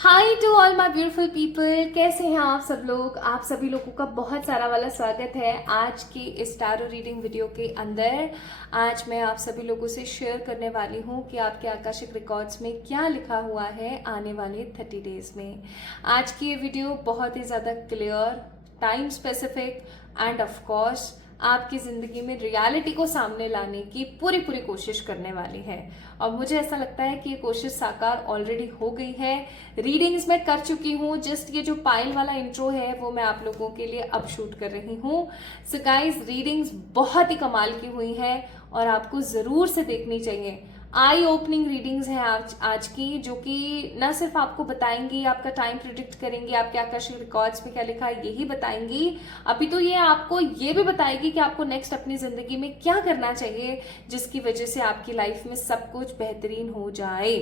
Hi to all my beautiful people, कैसे हैं आप सब लोग। आप सभी लोगों का बहुत सारा वाला स्वागत है आज की इस टैरो रीडिंग वीडियो के अंदर। आज मैं आप सभी लोगों से शेयर करने वाली हूँ कि आपके आकाशिक रिकॉर्ड्स में क्या लिखा हुआ है आने वाले 30 डेज में। आज की ये वीडियो बहुत ही ज़्यादा clear, time specific end of course आपकी जिंदगी में रियलिटी को सामने लाने की पूरी पूरी कोशिश करने वाली है। और मुझे ऐसा लगता है कि ये कोशिश साकार ऑलरेडी हो गई है। रीडिंग्स मैं कर चुकी हूँ, जस्ट ये जो पायल वाला इंट्रो है वो मैं आप लोगों के लिए अब शूट कर रही हूँ। सो गाइस, रीडिंग्स बहुत ही कमाल की हुई है और आपको जरूर से देखनी चाहिए। आई ओपनिंग रीडिंग्स हैं आज की, जो कि न सिर्फ आपको बताएंगी, आपका टाइम प्रिडिक्ट करेंगी, आपके आकाशिक रिकॉर्ड्स में क्या लिखा है यही बताएंगी, अभी तो ये आपको ये भी बताएगी कि आपको नेक्स्ट अपनी जिंदगी में क्या करना चाहिए जिसकी वजह से आपकी लाइफ में सब कुछ बेहतरीन हो जाए।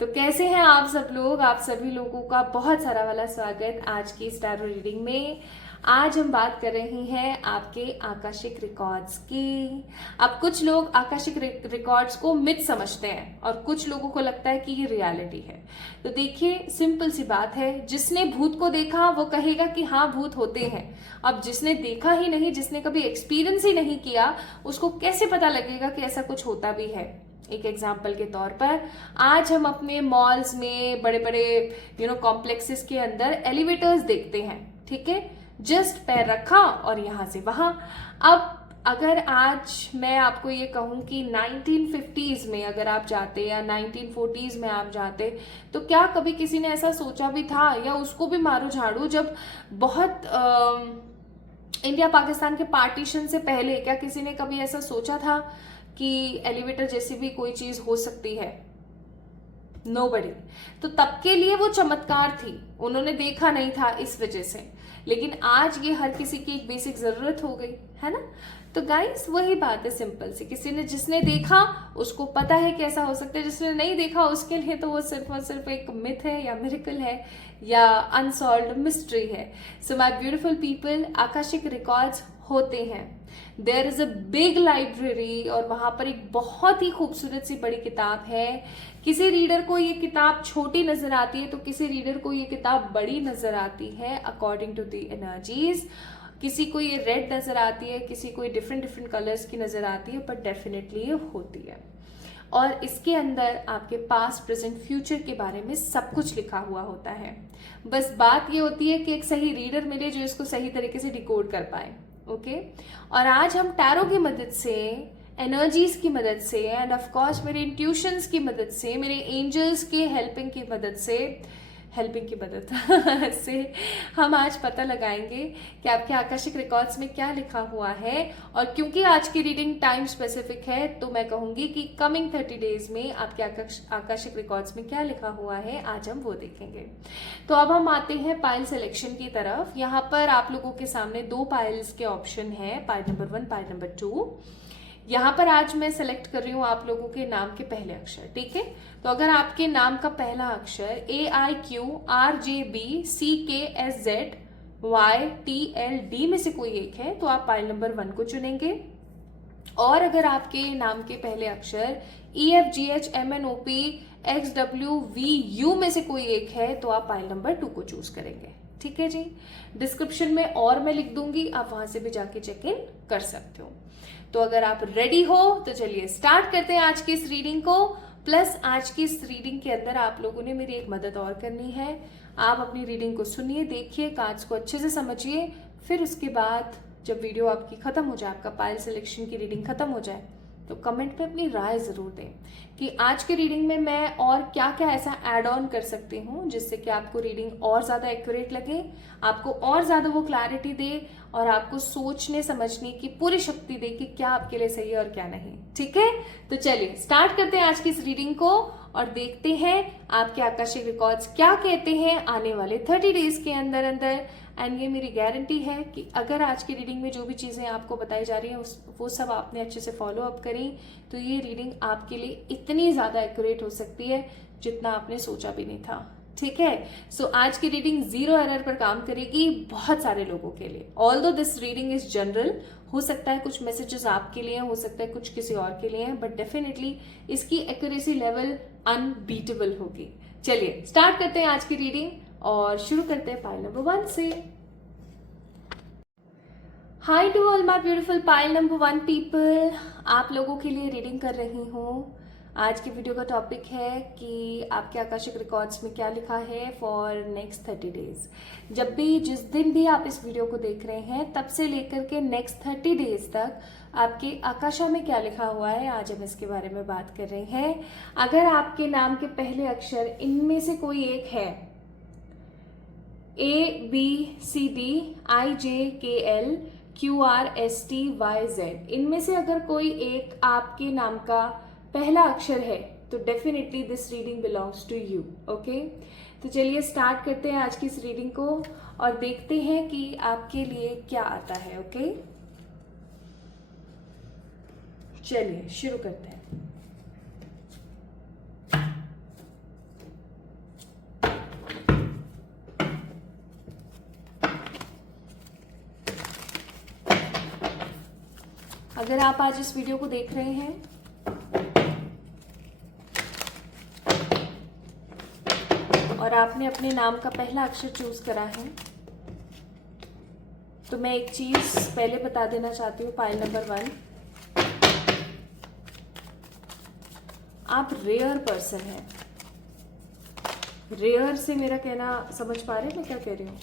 तो कैसे हैं आप सब लोग। आप सभी लोगों का बहुत सारा वाला स्वागत आज की इस टैरो रीडिंग में। आज हम बात कर रहे हैं आपके आकाशिक रिकॉर्ड्स की। अब कुछ लोग आकाशिक रिकॉर्ड्स को मिथ समझते हैं और कुछ लोगों को लगता है कि ये रियलिटी है। तो देखिए, सिंपल सी बात है, जिसने भूत को देखा वो कहेगा कि हाँ भूत होते हैं। अब जिसने देखा ही नहीं, जिसने कभी एक्सपीरियंस ही नहीं किया, उसको कैसे पता लगेगा कि ऐसा कुछ होता भी है। एक एग्जाम्पल के तौर पर, आज हम अपने मॉल्स में, बड़े बड़े कॉम्प्लेक्सेस के अंदर एलिवेटर्स देखते हैं, ठीक है। जस्ट पैर रखा और यहां से वहां। अब अगर आज मैं आपको ये कहूं कि 1950s में अगर आप जाते या 1940s में आप जाते, तो क्या कभी किसी ने ऐसा सोचा भी था, या उसको भी मारो झाड़ू, जब बहुत इंडिया पाकिस्तान के पार्टीशन से पहले क्या किसी ने कभी ऐसा सोचा था कि एलिवेटर जैसी भी कोई चीज हो सकती है? नोबडी। तो तब के लिए वो चमत्कार थी, उन्होंने देखा नहीं था इस वजह से। लेकिन आज ये हर किसी की एक बेसिक जरूरत हो गई है ना। तो गाइस, वही बात है सिंपल सी, जिसने देखा उसको पता है कैसा हो सकता है, जिसने नहीं देखा उसके लिए तो वो सिर्फ और सिर्फ एक मिथ है या मिरेकल है या अनसॉल्व्ड मिस्ट्री है। So my beautiful people, Akashic records होते हैं। There is a big library और वहां पर एक बहुत ही खूबसूरत सी बड़ी किताब है। किसी रीडर को ये किताब छोटी नजर आती है तो किसी रीडर को ये किताब बड़ी नजर आती है अकॉर्डिंग टू द एनर्जीज। किसी को ये रेड नजर आती है, किसी को ये डिफरेंट डिफरेंट कलर्स की नजर आती है, पर डेफिनेटली ये होती है। और इसके अंदर आपके पास्ट, प्रेजेंट, फ्यूचर के बारे में सब कुछ लिखा हुआ होता है। बस बात ये होती है कि एक सही रीडर मिले जो इसको सही तरीके से डिकोड कर पाए। ओके। और आज हम टैरो की मदद से, एनर्जीज की मदद से एंड ऑफ कोर्स मेरे इंट्यूशंस की मदद से, मेरे एंजल्स के हेल्पिंग की मदद से हम आज पता लगाएंगे कि आपके आकाशिक रिकॉर्ड्स में क्या लिखा हुआ है। और क्योंकि आज की रीडिंग टाइम स्पेसिफिक है, तो मैं कहूंगी कि कमिंग 30 डेज में आपके आकाशिक रिकॉर्ड्स में क्या लिखा हुआ है आज हम वो देखेंगे। तो अब हम आते हैं पायल सिलेक्शन की तरफ। यहाँ पर आप लोगों के सामने दो पायल्स के ऑप्शन है, पायल नंबर 1, पायल नंबर 2। यहाँ पर आज मैं सेलेक्ट कर रही हूँ आप लोगों के नाम के पहले अक्षर, ठीक है। तो अगर आपके नाम का पहला अक्षर AIQRJBCKSZYTLD में से कोई एक है तो आप पायल नंबर 1 को चुनेंगे। और अगर आपके नाम के पहले अक्षर EFGHMNOPXWVU में से कोई एक है तो आप पायल नंबर 2 को चूज करेंगे, ठीक है जी। डिस्क्रिप्शन में और मैं लिख दूंगी, आप वहां से भी जाके चेक इन कर सकते हो। तो अगर आप रेडी हो तो चलिए स्टार्ट करते हैं आज की इस रीडिंग को। प्लस आज की इस रीडिंग के अंदर आप लोगों ने मेरी एक मदद और करनी है। आप अपनी रीडिंग को सुनिए, देखिए, कार्ड्स को अच्छे से समझिए, फिर उसके बाद जब वीडियो आपकी खत्म हो जाए, आपका पायल सिलेक्शन की रीडिंग खत्म हो जाए, तो कमेंट में अपनी राय जरूर दें कि आज के रीडिंग में मैं और क्या क्या ऐसा ऐड ऑन कर सकती हूँ जिससे कि आपको रीडिंग और ज्यादा एक्यूरेट लगे, आपको और ज्यादा वो क्लैरिटी दे और आपको सोचने समझने की पूरी शक्ति दे कि क्या आपके लिए सही है और क्या नहीं, ठीक है। तो चलिए स्टार्ट करते हैं आज की इस रीडिंग को और देखते हैं आपके आकाशिक रिकॉर्ड्स क्या कहते हैं आने वाले 30 डेज के अंदर अंदर। एंड ये मेरी गारंटी है कि अगर आज की रीडिंग में जो भी चीजें आपको बताई जा रही हैं वो सब आपने अच्छे से फॉलो अप करी, तो ये रीडिंग आपके लिए इतनी ज्यादा एक्यूरेट हो सकती है जितना आपने सोचा भी नहीं था, ठीक है। सो आज की रीडिंग 0 एरर पर काम करेगी बहुत सारे लोगों के लिए। Although this reading is general, हो सकता है कुछ मैसेजेस आपके लिए, हो सकता है कुछ किसी और के लिए, बट डेफिनेटली इसकी एक्यूरेसी लेवल अनबीटेबल होगी, चलिए स्टार्ट करते हैं आज की रीडिंग और शुरू करते हैं पाइल नंबर 1 से। Hi to all my beautiful pile number 1 people, आप लोगों के लिए रीडिंग कर रही हूँ। आज की वीडियो का टॉपिक है कि आपके आकाशिक रिकॉर्ड्स में क्या लिखा है फॉर नेक्स्ट 30 डेज। जब भी जिस दिन भी आप इस वीडियो को देख रहे हैं तब से लेकर के नेक्स्ट 30 डेज तक आपके आकाशा में क्या लिखा हुआ है, आज हम इसके बारे में बात कर रहे हैं। अगर आपके नाम के पहले अक्षर इनमें से कोई एक है, ABCD IJKL QRSTYZ, इनमें से अगर कोई एक आपके नाम का पहला अक्षर है तो definitely this reading belongs to you. Okay, तो चलिए स्टार्ट करते हैं आज की इस रीडिंग को और देखते हैं कि आपके लिए क्या आता है। ओके, चलिए शुरू करते हैं। अगर आप आज इस वीडियो को देख रहे हैं और आपने अपने नाम का पहला अक्षर चूज करा है तो मैं एक चीज पहले बता देना चाहती हूँ। पाइल नंबर 1, आप रेयर पर्सन हैं। रेयर से मेरा कहना समझ पा रहे हैं मैं क्या कह रही हूँ?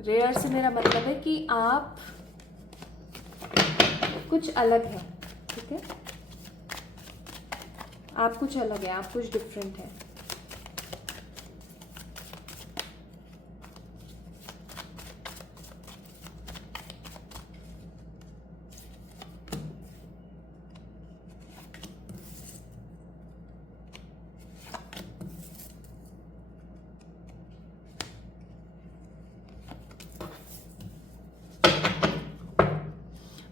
रेयर से मेरा मतलब है कि आप कुछ अलग हैं। ठीक है, आप कुछ अलग है, आप कुछ डिफरेंट है।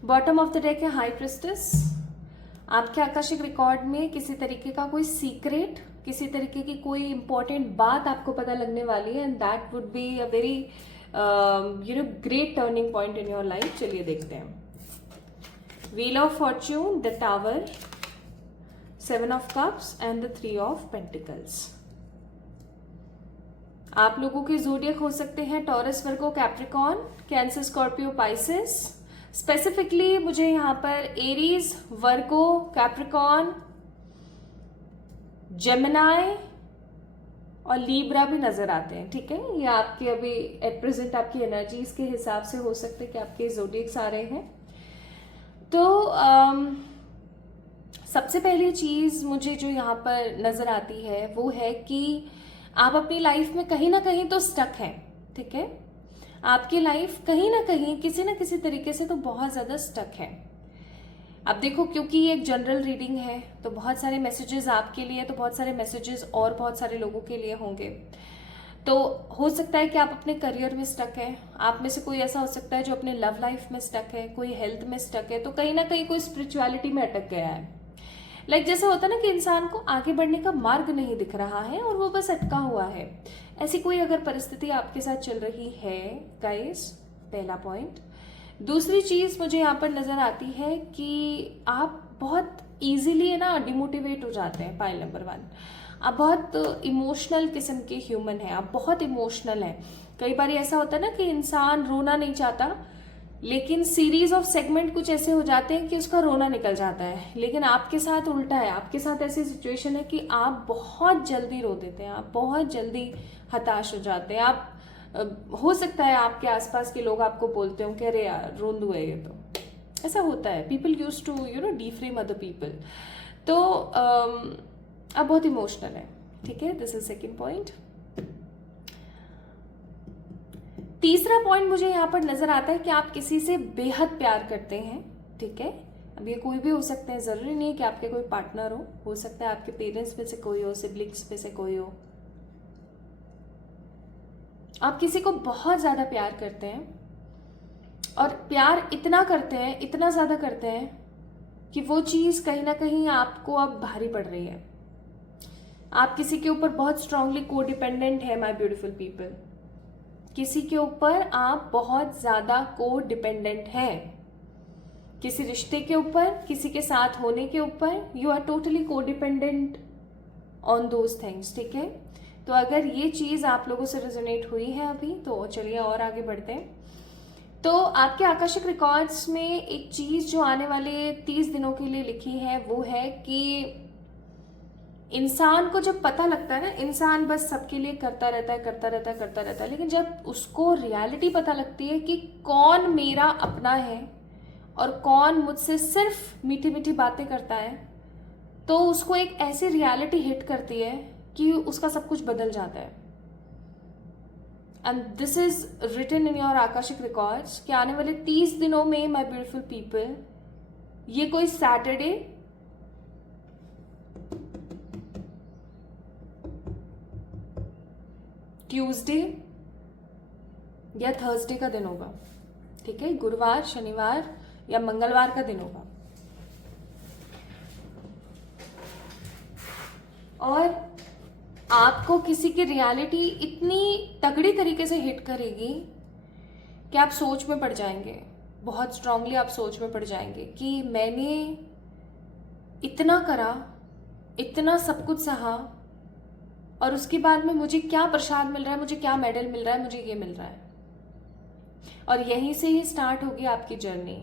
बॉटम ऑफ द डेक है हाई प्रिस्टेस। आपके आकाशिक रिकॉर्ड में किसी तरीके का कोई सीक्रेट, किसी तरीके की कोई इंपॉर्टेंट बात आपको पता लगने वाली है and that would be a very great turning point in your life. चलिए देखते हैं। Wheel of fortune, the tower, 7 of cups and the 3 of pentacles. आप लोगों के ज़ोडिएक हो सकते हैं Taurus, Virgo, Capricorn, Cancer, Scorpio, Pisces. Specifically मुझे यहाँ पर एरीज, वर्गो, कैप्रिकॉर्न, जेमिनाई और लीब्रा भी नजर आते हैं। ठीक है, ये आपके अभी एट प्रेजेंट आपकी एनर्जीज के हिसाब से हो सकते हैं कि आपके ज़ोडिएक्स आ रहे हैं। तो सबसे पहली चीज मुझे जो यहाँ पर नजर आती है वो है कि आप अपनी लाइफ में कहीं ना कहीं तो स्टक हैं। ठीक है, आपकी लाइफ कहीं ना कहीं किसी ना किसी तरीके से तो बहुत ज्यादा स्टक है। अब देखो, क्योंकि ये एक जनरल रीडिंग है तो बहुत सारे मैसेजेस आपके लिए, तो बहुत सारे मैसेजेस और बहुत सारे लोगों के लिए होंगे। तो हो सकता है कि आप अपने करियर में स्टक है, आप में से कोई ऐसा हो सकता है जो अपने लव लाइफ में स्टक है, कोई हेल्थ में स्टक है, तो कहीं ना कहीं कोई स्पिरिचुअलिटी में अटक गया है। जैसे होता है ना कि इंसान को आगे बढ़ने का मार्ग नहीं दिख रहा है और वो बस अटका हुआ है। ऐसी कोई अगर परिस्थिति आपके साथ चल रही है गाइस, पहला पॉइंट। दूसरी चीज मुझे यहाँ पर नजर आती है कि आप बहुत इजीली ना डिमोटिवेट हो जाते हैं। पाइल नंबर 1, आप बहुत इमोशनल किस्म के ह्यूमन हैं, आप बहुत इमोशनल हैं। कई बार ऐसा होता है ना कि इंसान रोना नहीं चाहता, लेकिन सीरीज ऑफ सेगमेंट कुछ ऐसे हो जाते हैं कि उसका रोना निकल जाता है। लेकिन आपके साथ उल्टा है, आपके साथ ऐसी सिचुएशन है कि आप बहुत जल्दी रो देते हैं, आप बहुत जल्दी हताश हो जाते हैं। आप हो सकता है आपके आसपास के लोग आपको बोलते हो कि अरे यार रोंदू है ये, तो ऐसा होता है। People use to defame other people. तो आप बहुत इमोशनल है। ठीक है, दिस इज सेकेंड पॉइंट। तीसरा पॉइंट मुझे यहाँ पर नजर आता है कि आप किसी से बेहद प्यार करते हैं। ठीक है, अब ये कोई भी हो सकते हैं, जरूरी नहीं है कि आपके कोई पार्टनर हो सकता है आपके पेरेंट्स में से कोई हो, सिबलिंग्स में से कोई हो। आप किसी को बहुत ज्यादा प्यार करते हैं और प्यार इतना करते हैं, इतना ज्यादा करते हैं कि वो चीज कहीं ना कहीं आपको अब भारी पड़ रही है। आप किसी के ऊपर बहुत स्ट्रांगली को डिपेंडेंट है माय ब्यूटीफुल पीपल। किसी के ऊपर आप बहुत ज्यादा को डिपेंडेंट हैं। किसी रिश्ते के ऊपर, किसी के साथ होने के ऊपर। You are totally codependent on those things, ठीक है। तो अगर ये चीज़ आप लोगों से रेजोनेट हुई है अभी, तो चलिए और आगे बढ़ते हैं। तो आपके आकाशिक रिकॉर्ड्स में एक चीज़ जो आने वाले 30 दिनों के लिए लिखी है वो है कि इंसान को जब पता लगता है ना, इंसान बस सबके लिए करता रहता है, करता रहता है, करता रहता है, लेकिन जब उसको रियलिटी पता लगती है कि कौन मेरा अपना है और कौन मुझसे सिर्फ मीठी मीठी बातें करता है, तो उसको एक ऐसी रियलिटी हिट करती है कि उसका सब कुछ बदल जाता है। And this is written in your Akashic records कि आने वाले 30 दिनों में माय ब्यूटीफुल पीपल, ये कोई सैटरडे, ट्यूसडे या थर्सडे का दिन होगा, ठीक है। गुरुवार, शनिवार या मंगलवार का दिन होगा। और आपको किसी की रियलिटी इतनी तगड़ी तरीके से हिट करेगी कि आप सोच में पड़ जाएंगे, बहुत स्ट्रांगली आप सोच में पड़ जाएंगे कि मैंने इतना करा, इतना सब कुछ सहा, और उसके बाद में मुझे क्या प्रसाद मिल रहा है, मुझे क्या मेडल मिल रहा है, मुझे ये मिल रहा है। और यहीं से ही स्टार्ट होगी आपकी जर्नी,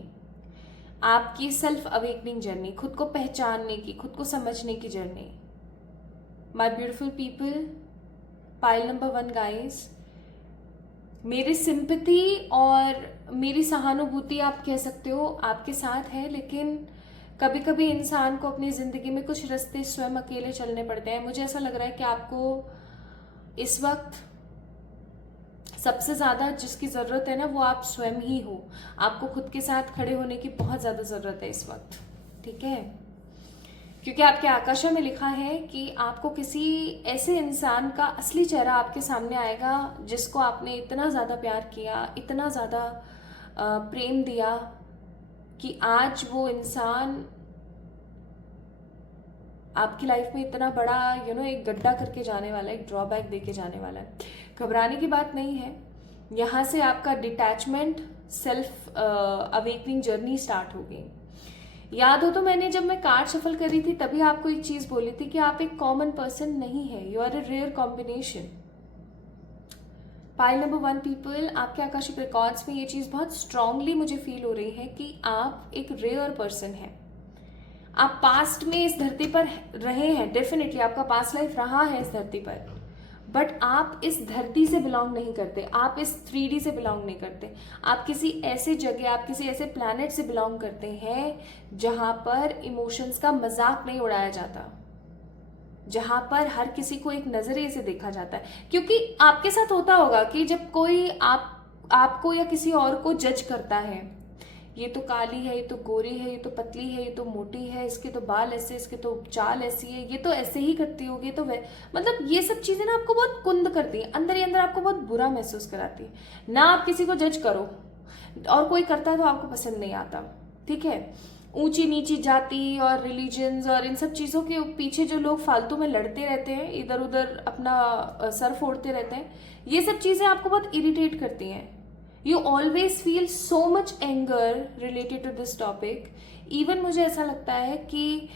आपकी सेल्फ अवेकनिंग जर्नी, खुद को पहचानने की, खुद को समझने की जर्नी। माई beautiful people, pile number 1 guys, मेरी सिंपैथी और मेरी सहानुभूति आप कह सकते हो आपके साथ है, लेकिन कभी कभी इंसान को अपनी ज़िंदगी में कुछ रास्ते स्वयं अकेले चलने पड़ते हैं। मुझे ऐसा लग रहा है कि आपको इस वक्त सबसे ज़्यादा जिसकी ज़रूरत है ना, वो आप स्वयं ही हो। आपको खुद के साथ खड़े होने की बहुत ज़्यादा ज़रूरत है इस वक्त, ठीक है। क्योंकि आपके आकाशा में लिखा है कि आपको किसी ऐसे इंसान का असली चेहरा आपके सामने आएगा जिसको आपने इतना ज़्यादा प्यार किया, इतना ज़्यादा प्रेम दिया कि आज वो इंसान आपकी लाइफ में इतना बड़ा एक गड्ढा करके जाने वाला है, एक ड्रॉबैक देके जाने वाला है। घबराने की बात नहीं है। यहाँ से आपका detachment, self awakening journey start होगी। याद हो तो मैंने जब मैं कार्ड शफल कर रही थी तभी आपको एक चीज बोली थी कि आप एक कॉमन पर्सन नहीं है, you are a rare combination. Pile number 1 people, आपके आकाशिक रिकॉर्ड्स में ये चीज बहुत स्ट्रांगली मुझे फील हो रही है कि आप एक रेयर पर्सन है। आप पास्ट में इस धरती पर रहे हैं, डेफिनेटली आपका पास्ट लाइफ रहा है इस धरती पर, बट आप इस धरती से बिलोंग नहीं करते, आप इस 3D से बिलोंग नहीं करते। आप किसी ऐसे जगह, आप किसी ऐसे प्लैनेट से बिलोंग करते हैं जहां पर इमोशंस का मजाक नहीं उड़ाया जाता, जहां पर हर किसी को एक नजरिए से देखा जाता है। क्योंकि आपके साथ होता होगा कि जब कोई आपको या किसी और को जज करता है, ये तो काली है, ये तो गोरी है, ये तो पतली है, ये तो मोटी है, इसके तो बाल ऐसे, इसके तो चाल ऐसी है, ये तो ऐसे ही करती होगी, तो वह मतलब ये सब चीजें ना आपको बहुत कुंद करती है, अंदर ही अंदर आपको बहुत बुरा महसूस कराती है। ना आप किसी को जज करो, और कोई करता है तो आपको पसंद नहीं आता, ठीक है। ऊंची नीची जाति और रिलीजन्स और इन सब चीजों के पीछे जो लोग फालतू में लड़ते रहते हैं, इधर उधर अपना सर फोड़ते रहते हैं, ये सब चीजें आपको बहुत इरिटेट करती हैं। You always feel so much anger related to this topic. Even मुझे ऐसा लगता है कि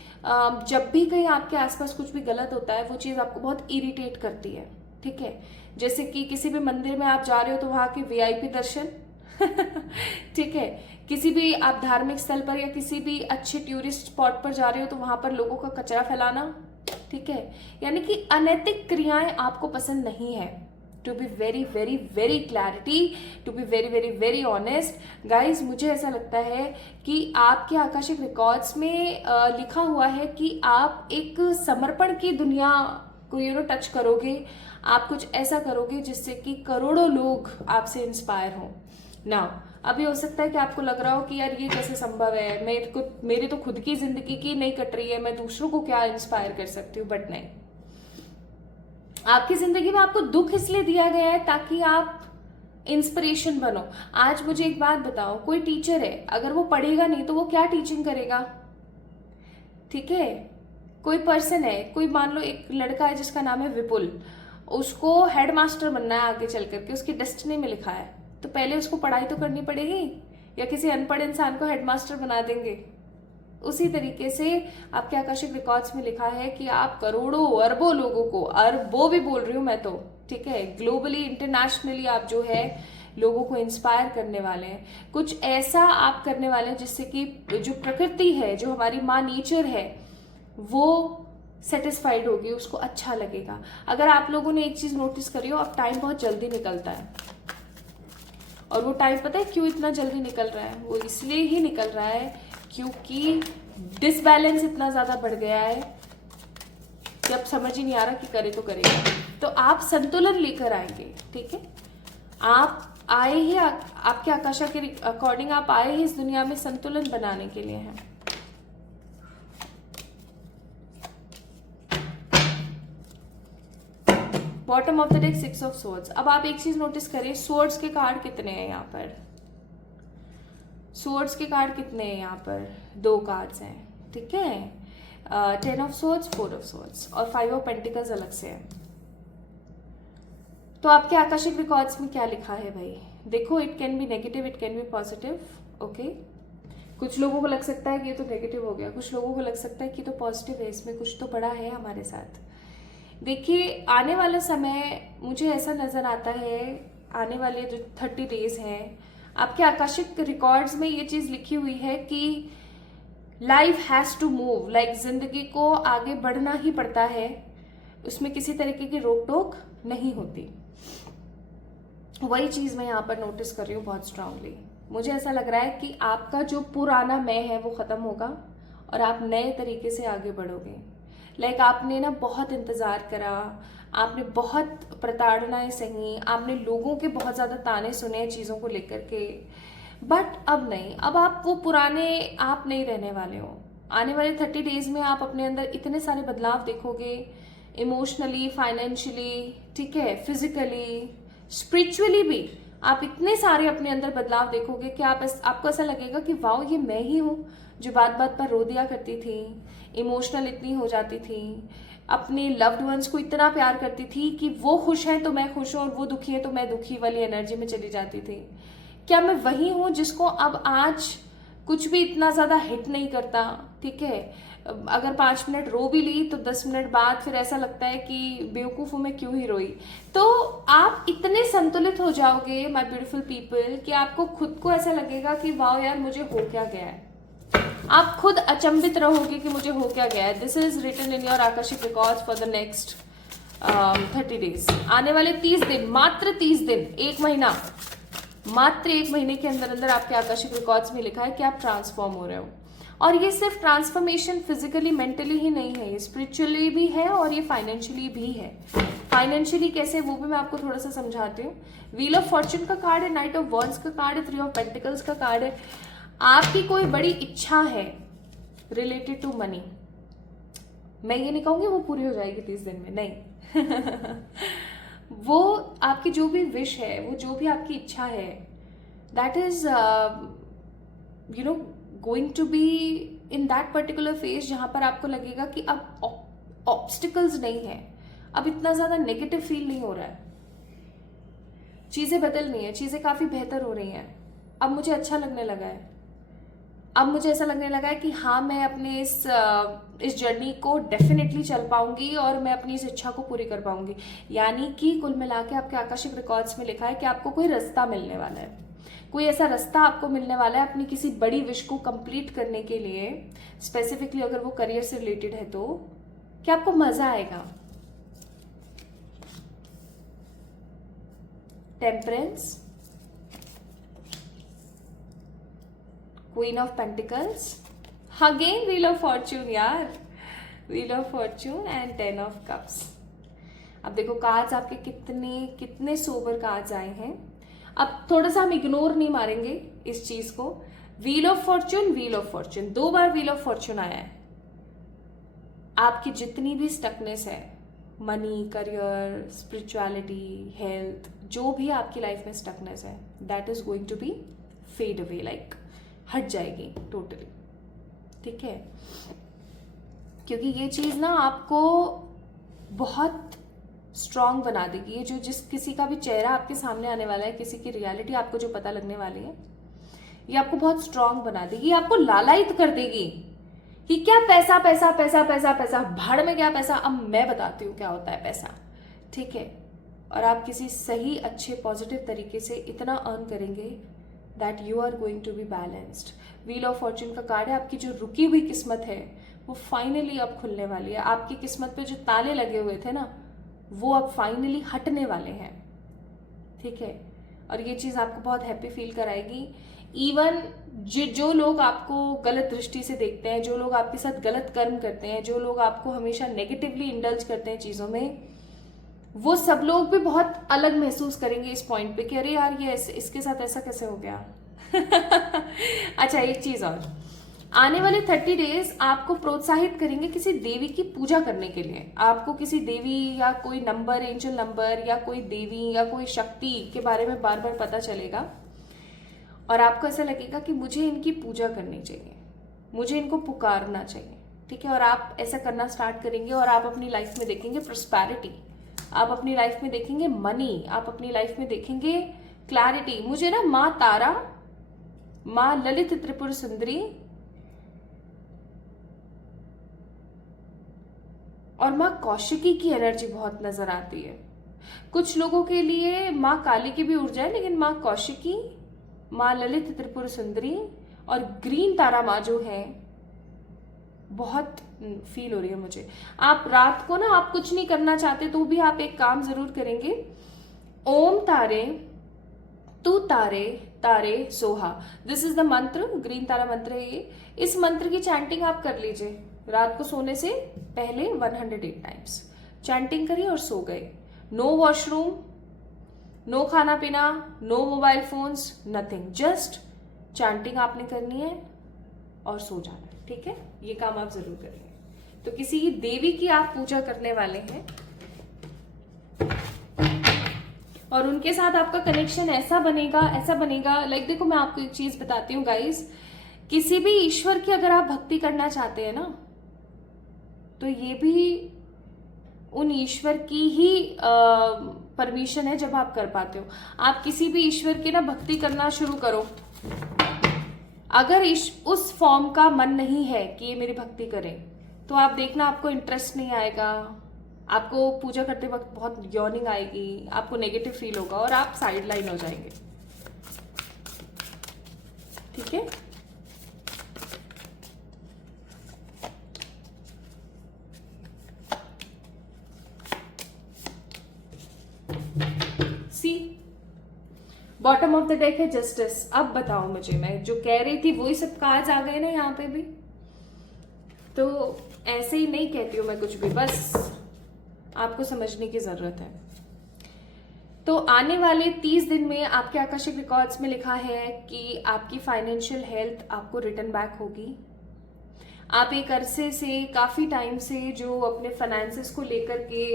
जब भी कहीं आपके आसपास कुछ भी गलत होता है वो चीज़ आपको बहुत इरिटेट करती है, ठीक है। जैसे कि किसी भी मंदिर में आप जा रहे हो तो वहाँ के VIP दर्शन ठीक है। किसी भी आप धार्मिक स्थल पर या किसी भी अच्छे टूरिस्ट स्पॉट पर जा रहे हो तो वहाँ पर लोगों का कचरा फैलाना, ठीक है। यानी कि अनैतिक क्रियाएं आपको पसंद नहीं है। To be very very very clarity, to be very very very honest guys, मुझे ऐसा लगता है कि आपके आकाशिक रिकॉर्ड्स में लिखा हुआ है कि आप एक समर्पण की दुनिया को टच करोगे। आप कुछ ऐसा करोगे जिससे कि करोड़ों लोग आपसे इंस्पायर हों। नाउ अभी हो सकता है कि आपको लग रहा हो कि यार ये कैसे संभव है, मेरी तो खुद की जिंदगी की नहीं कट रही है, मैं दूसरों को क्या इंस्पायर कर सकती हूँ। बट नहीं, आपकी जिंदगी में आपको दुख इसलिए दिया गया है ताकि आप इंस्पिरेशन बनो। आज मुझे एक बात बताओ, कोई टीचर है, अगर वो पढ़ेगा नहीं तो वो क्या टीचिंग करेगा, ठीक है। कोई पर्सन है, कोई मान लो एक लड़का है जिसका नाम है विपुल, उसको हेडमास्टर बनना है आगे चल करके, उसकी डेस्टिनी में लिखा है, तो पहले उसको पढ़ाई तो करनी पड़ेगी। या किसी अनपढ़ इंसान को हेडमास्टर बना देंगे। उसी तरीके से आपके आकाशिक रिकॉर्ड्स में लिखा है कि आप करोड़ों अरबों लोगों को, अरबों भी बोल रही हूं मैं तो, ठीक है, ग्लोबली इंटरनेशनली आप जो है लोगों को इंस्पायर करने वाले हैं। कुछ ऐसा आप करने वाले हैं जिससे कि जो प्रकृति है, जो हमारी माँ नेचर है, वो सेटिस्फाइड होगी, उसको अच्छा लगेगा। अगर आप लोगों ने एक चीज नोटिस करी हो, अब टाइम बहुत जल्दी निकलता है, और वो टाइम पता है क्यों इतना जल्दी निकल रहा है? वो इसलिए ही निकल रहा है क्योंकि डिसबैलेंस इतना ज्यादा बढ़ गया है कि अब समझ ही नहीं आ रहा कि करे तो करेगा। तो आप संतुलन लेकर आएंगे, ठीक है। आप आए ही आपके आकाशा के अकॉर्डिंग आप आए ही इस दुनिया में संतुलन बनाने के लिए हैं। Bottom of the deck 6 of swords. अब आप एक चीज नोटिस करें, सोर्ड्स के कार्ड कितने हैं यहाँ पर? सोर्ड्स के कार्ड कितने हैं यहाँ पर? 2 कार्ड्स हैं, ठीक है। 10 ऑफ सोर्ड्स, 4 ऑफ सोर्ड्स और 5 ऑफ पेंटिकल्स अलग से है। तो आपके आकाशिक रिकॉर्ड्स में क्या लिखा है भाई? देखो, it can be negative, it can be positive, okay. कुछ लोगों को लग सकता है कि ये तो नेगेटिव हो गया, कुछ लोगों को लग सकता है कि तो पॉजिटिव है, इसमें कुछ तो बड़ा है हमारे साथ। देखिए, आने वाला समय मुझे ऐसा नजर आता है, आने वाले जो 30 डेज हैं, आपके आकाशिक रिकॉर्ड्स में ये चीज लिखी हुई है कि life has to move, like जिंदगी को आगे बढ़ना ही पड़ता है, उसमें किसी तरीके की रोक टोक नहीं होती। वही चीज मैं यहाँ पर नोटिस कर रही हूँ बहुत स्ट्रांगली। मुझे ऐसा लग रहा है कि आपका जो पुराना मैं है वो खत्म होगा और आप नए तरीके से आगे बढ़ोगे। लाइक आपने ना बहुत इंतजार करा, आपने बहुत प्रताड़नाएं सही, आपने लोगों के बहुत ज्यादा ताने सुने चीजों को लेकर के, बट अब नहीं, अब आप वो पुराने आप नहीं रहने वाले हो। आने वाले 30 डेज में आप अपने अंदर इतने सारे बदलाव देखोगे, इमोशनली, फाइनेंशियली, ठीक है, फिजिकली, स्पिरिचुअली भी आप इतने सारे अपने अंदर बदलाव देखोगे कि आपको ऐसा लगेगा कि वाओ, ये मैं ही हूँ जो बात बात पर रो दिया करती थी, इमोशनल इतनी हो जाती थी, अपने लव्ड वंस को इतना प्यार करती थी कि वो खुश हैं तो मैं खुश हूँ और वो दुखी है तो मैं दुखी वाली एनर्जी में चली जाती थी। क्या मैं वही हूँ जिसको अब आज कुछ भी इतना ज्यादा हिट नहीं करता, ठीक है। अगर 5 मिनट रो भी ली तो 10 मिनट बाद फिर ऐसा लगता है कि बेवकूफ हूं मैं, क्यों ही रोई। तो आप इतने संतुलित हो जाओगे माय ब्यूटीफुल पीपल कि आपको खुद को ऐसा लगेगा कि वाह यार, मुझे हो क्या गया है। आप खुद अचंभित रहोगे कि मुझे हो क्या गया है। This is written in your Akashic records for the next 30 days. आने वाले 30 दिन, मात्र 30 दिन, 1 महीना, मात्र 1 महीने के अंदर अंदर आपके आकाशिक रिकॉर्ड्स में लिखा है कि आप ट्रांसफॉर्म हो रहे हो। और ये सिर्फ ट्रांसफॉर्मेशन फिजिकली मेंटली ही नहीं है, ये स्पिरिचुअली भी है और ये फाइनेंशियली भी है। फाइनेंशियली कैसे, वो भी मैं आपको थोड़ा सा समझाती हूँ। व्हील ऑफ फॉर्च्यून का कार्ड है, नाइट ऑफ वॉन्ड्स का कार्ड है, 3 ऑफ पेंटिकल्स का कार्ड है। आपकी कोई बड़ी इच्छा है रिलेटेड टू मनी, मैं ये नहीं कहूंगी वो पूरी हो जाएगी 30 दिन में, नहीं वो आपकी जो भी विश है, वो जो भी आपकी इच्छा है, that is you know going to be in that particular phase जहां पर आपको लगेगा कि अब ऑब्स्टिकल्स नहीं है, अब इतना ज्यादा नेगेटिव फील नहीं हो रहा है, चीजें बदल रही हैं, चीजें काफी बेहतर हो रही हैं। अब मुझे अच्छा लगने लगा है, अब मुझे ऐसा लगने लगा है कि हाँ, मैं अपने इस जर्नी को डेफिनेटली चल पाऊंगी और मैं अपनी इस इच्छा को पूरी कर पाऊंगी। यानी कि कुल मिला के आपके आकाशिक रिकॉर्ड्स में लिखा है कि आपको कोई रास्ता मिलने वाला है, कोई ऐसा रास्ता आपको मिलने वाला है अपनी किसी बड़ी विश को कंप्लीट करने के लिए। स्पेसिफिकली अगर वो करियर से रिलेटेड है तो क्या आपको मजा आएगा। Temperance, queen of pentacles, again wheel of fortune यार, wheel of fortune and 10 of cups. अब देखो कार्ड्स आपके कितने कितने सोबर कार्ड्स आए हैं। अब थोड़ा सा हम इग्नोर नहीं मारेंगे इस चीज को। Wheel of Fortune, wheel of Fortune, 2 bar wheel of Fortune आया है। आपकी जितनी भी स्टकनेस है, मनी, करियर, स्पिरिचुअलिटी, हेल्थ, जो भी आपकी लाइफ में स्टकनेस है, that is going to be fade away, like हट जाएगी टोटली, ठीक है। क्योंकि ये चीज ना आपको बहुत स्ट्रांग बना देगी। ये जो जिस किसी का भी चेहरा आपके सामने आने वाला है, किसी की रियलिटी आपको जो पता लगने वाली है, ये आपको बहुत स्ट्रांग बना देगी, ये आपको लालायित कर देगी कि क्या पैसा पैसा पैसा पैसा पैसा, भाड़ में क्या पैसा, अब मैं बताती हूँ क्या होता है पैसा, ठीक है। और आप किसी सही अच्छे पॉजिटिव तरीके से इतना अर्न करेंगे that you are going to be balanced. Wheel of fortune का कार्ड है, आपकी जो रुकी हुई किस्मत है वो फाइनली अब खुलने वाली है। आपकी किस्मत पे जो ताले लगे हुए थे ना, वो अब फाइनली हटने वाले हैं, ठीक है। और ये चीज आपको बहुत हैप्पी फील कराएगी। इवन जो लोग आपको गलत दृष्टि से देखते हैं, जो लोग आपके साथ गलत कर्म करते हैं, जो लोग आपको हमेशा नेगेटिवली इंडल्ज करते हैं चीजों में, वो सब लोग भी बहुत अलग महसूस करेंगे इस पॉइंट पे कि अरे यार ये इसके साथ ऐसा कैसे हो गया। अच्छा, एक चीज और, आने वाले 30 डेज आपको प्रोत्साहित करेंगे किसी देवी की पूजा करने के लिए। आपको किसी देवी या कोई नंबर, एंजल नंबर, या कोई देवी या कोई शक्ति के बारे में बार बार पता चलेगा और आपको ऐसा लगेगा कि मुझे इनकी पूजा करनी चाहिए, मुझे इनको पुकारना चाहिए, ठीक है। और आप ऐसा करना स्टार्ट करेंगे और आप अपनी लाइफ में देखेंगे प्रॉस्पेरिटी, आप अपनी लाइफ में देखेंगे मनी, आप अपनी लाइफ में देखेंगे क्लैरिटी। मुझे ना माँ तारा, माँ ललित त्रिपुर सुंदरी और माँ कौशिकी की एनर्जी बहुत नजर आती है। कुछ लोगों के लिए माँ काली की भी ऊर्जा है, लेकिन माँ कौशिकी, माँ ललित त्रिपुर सुंदरी और ग्रीन तारा माँ जो है बहुत फील हो रही है मुझे। आप रात को ना, आप कुछ नहीं करना चाहते तो भी आप एक काम जरूर करेंगे। ओम तारे तू तारे तारे सोहा, दिस इज द मंत्र, ग्रीन तारा मंत्र है ये। इस मंत्र की चैंटिंग आप कर लीजिए रात को सोने से पहले 108 टाइम्स चैंटिंग करिए और सो गए। नो वॉशरूम, नो खाना पीना, no mobile phones, nothing, just chanting आपने करनी है और सो जाना है, ठीक है। ये काम आप जरूर करेंगे। तो किसी देवी की आप पूजा करने वाले हैं और उनके साथ आपका कनेक्शन ऐसा बनेगा लाइक देखो, मैं आपको एक चीज बताती हूँ गाइस, किसी भी ईश्वर की अगर आप भक्ति करना चाहते हैं ना, तो ये भी उन ईश्वर की ही परमिशन है जब आप कर पाते हो। आप किसी भी ईश्वर की ना भक्ति करना शुरू करो, अगर उस फॉर्म का मन नहीं है कि ये मेरी भक्ति करे, तो आप देखना आपको इंटरेस्ट नहीं आएगा, आपको पूजा करते वक्त बहुत यॉर्निंग आएगी, आपको नेगेटिव फील होगा और आप साइड लाइन हो जाएंगे, ठीक है। सी बॉटम ऑफ द डेक है जस्टिस। अब बताओ मुझे, मैं जो कह रही थी वही सब कार्ड्स आ गए ना यहाँ पे भी। तो ऐसे ही नहीं कहती हूँ मैं कुछ भी, बस आपको समझने की जरूरत है। तो आने वाले 30 दिन में आपके आकाशिक रिकॉर्ड्स में लिखा है कि आपकी फाइनेंशियल हेल्थ आपको रिटर्न बैक होगी। आप एक अरसे से, काफी टाइम से जो अपने फाइनेंसेस को लेकर के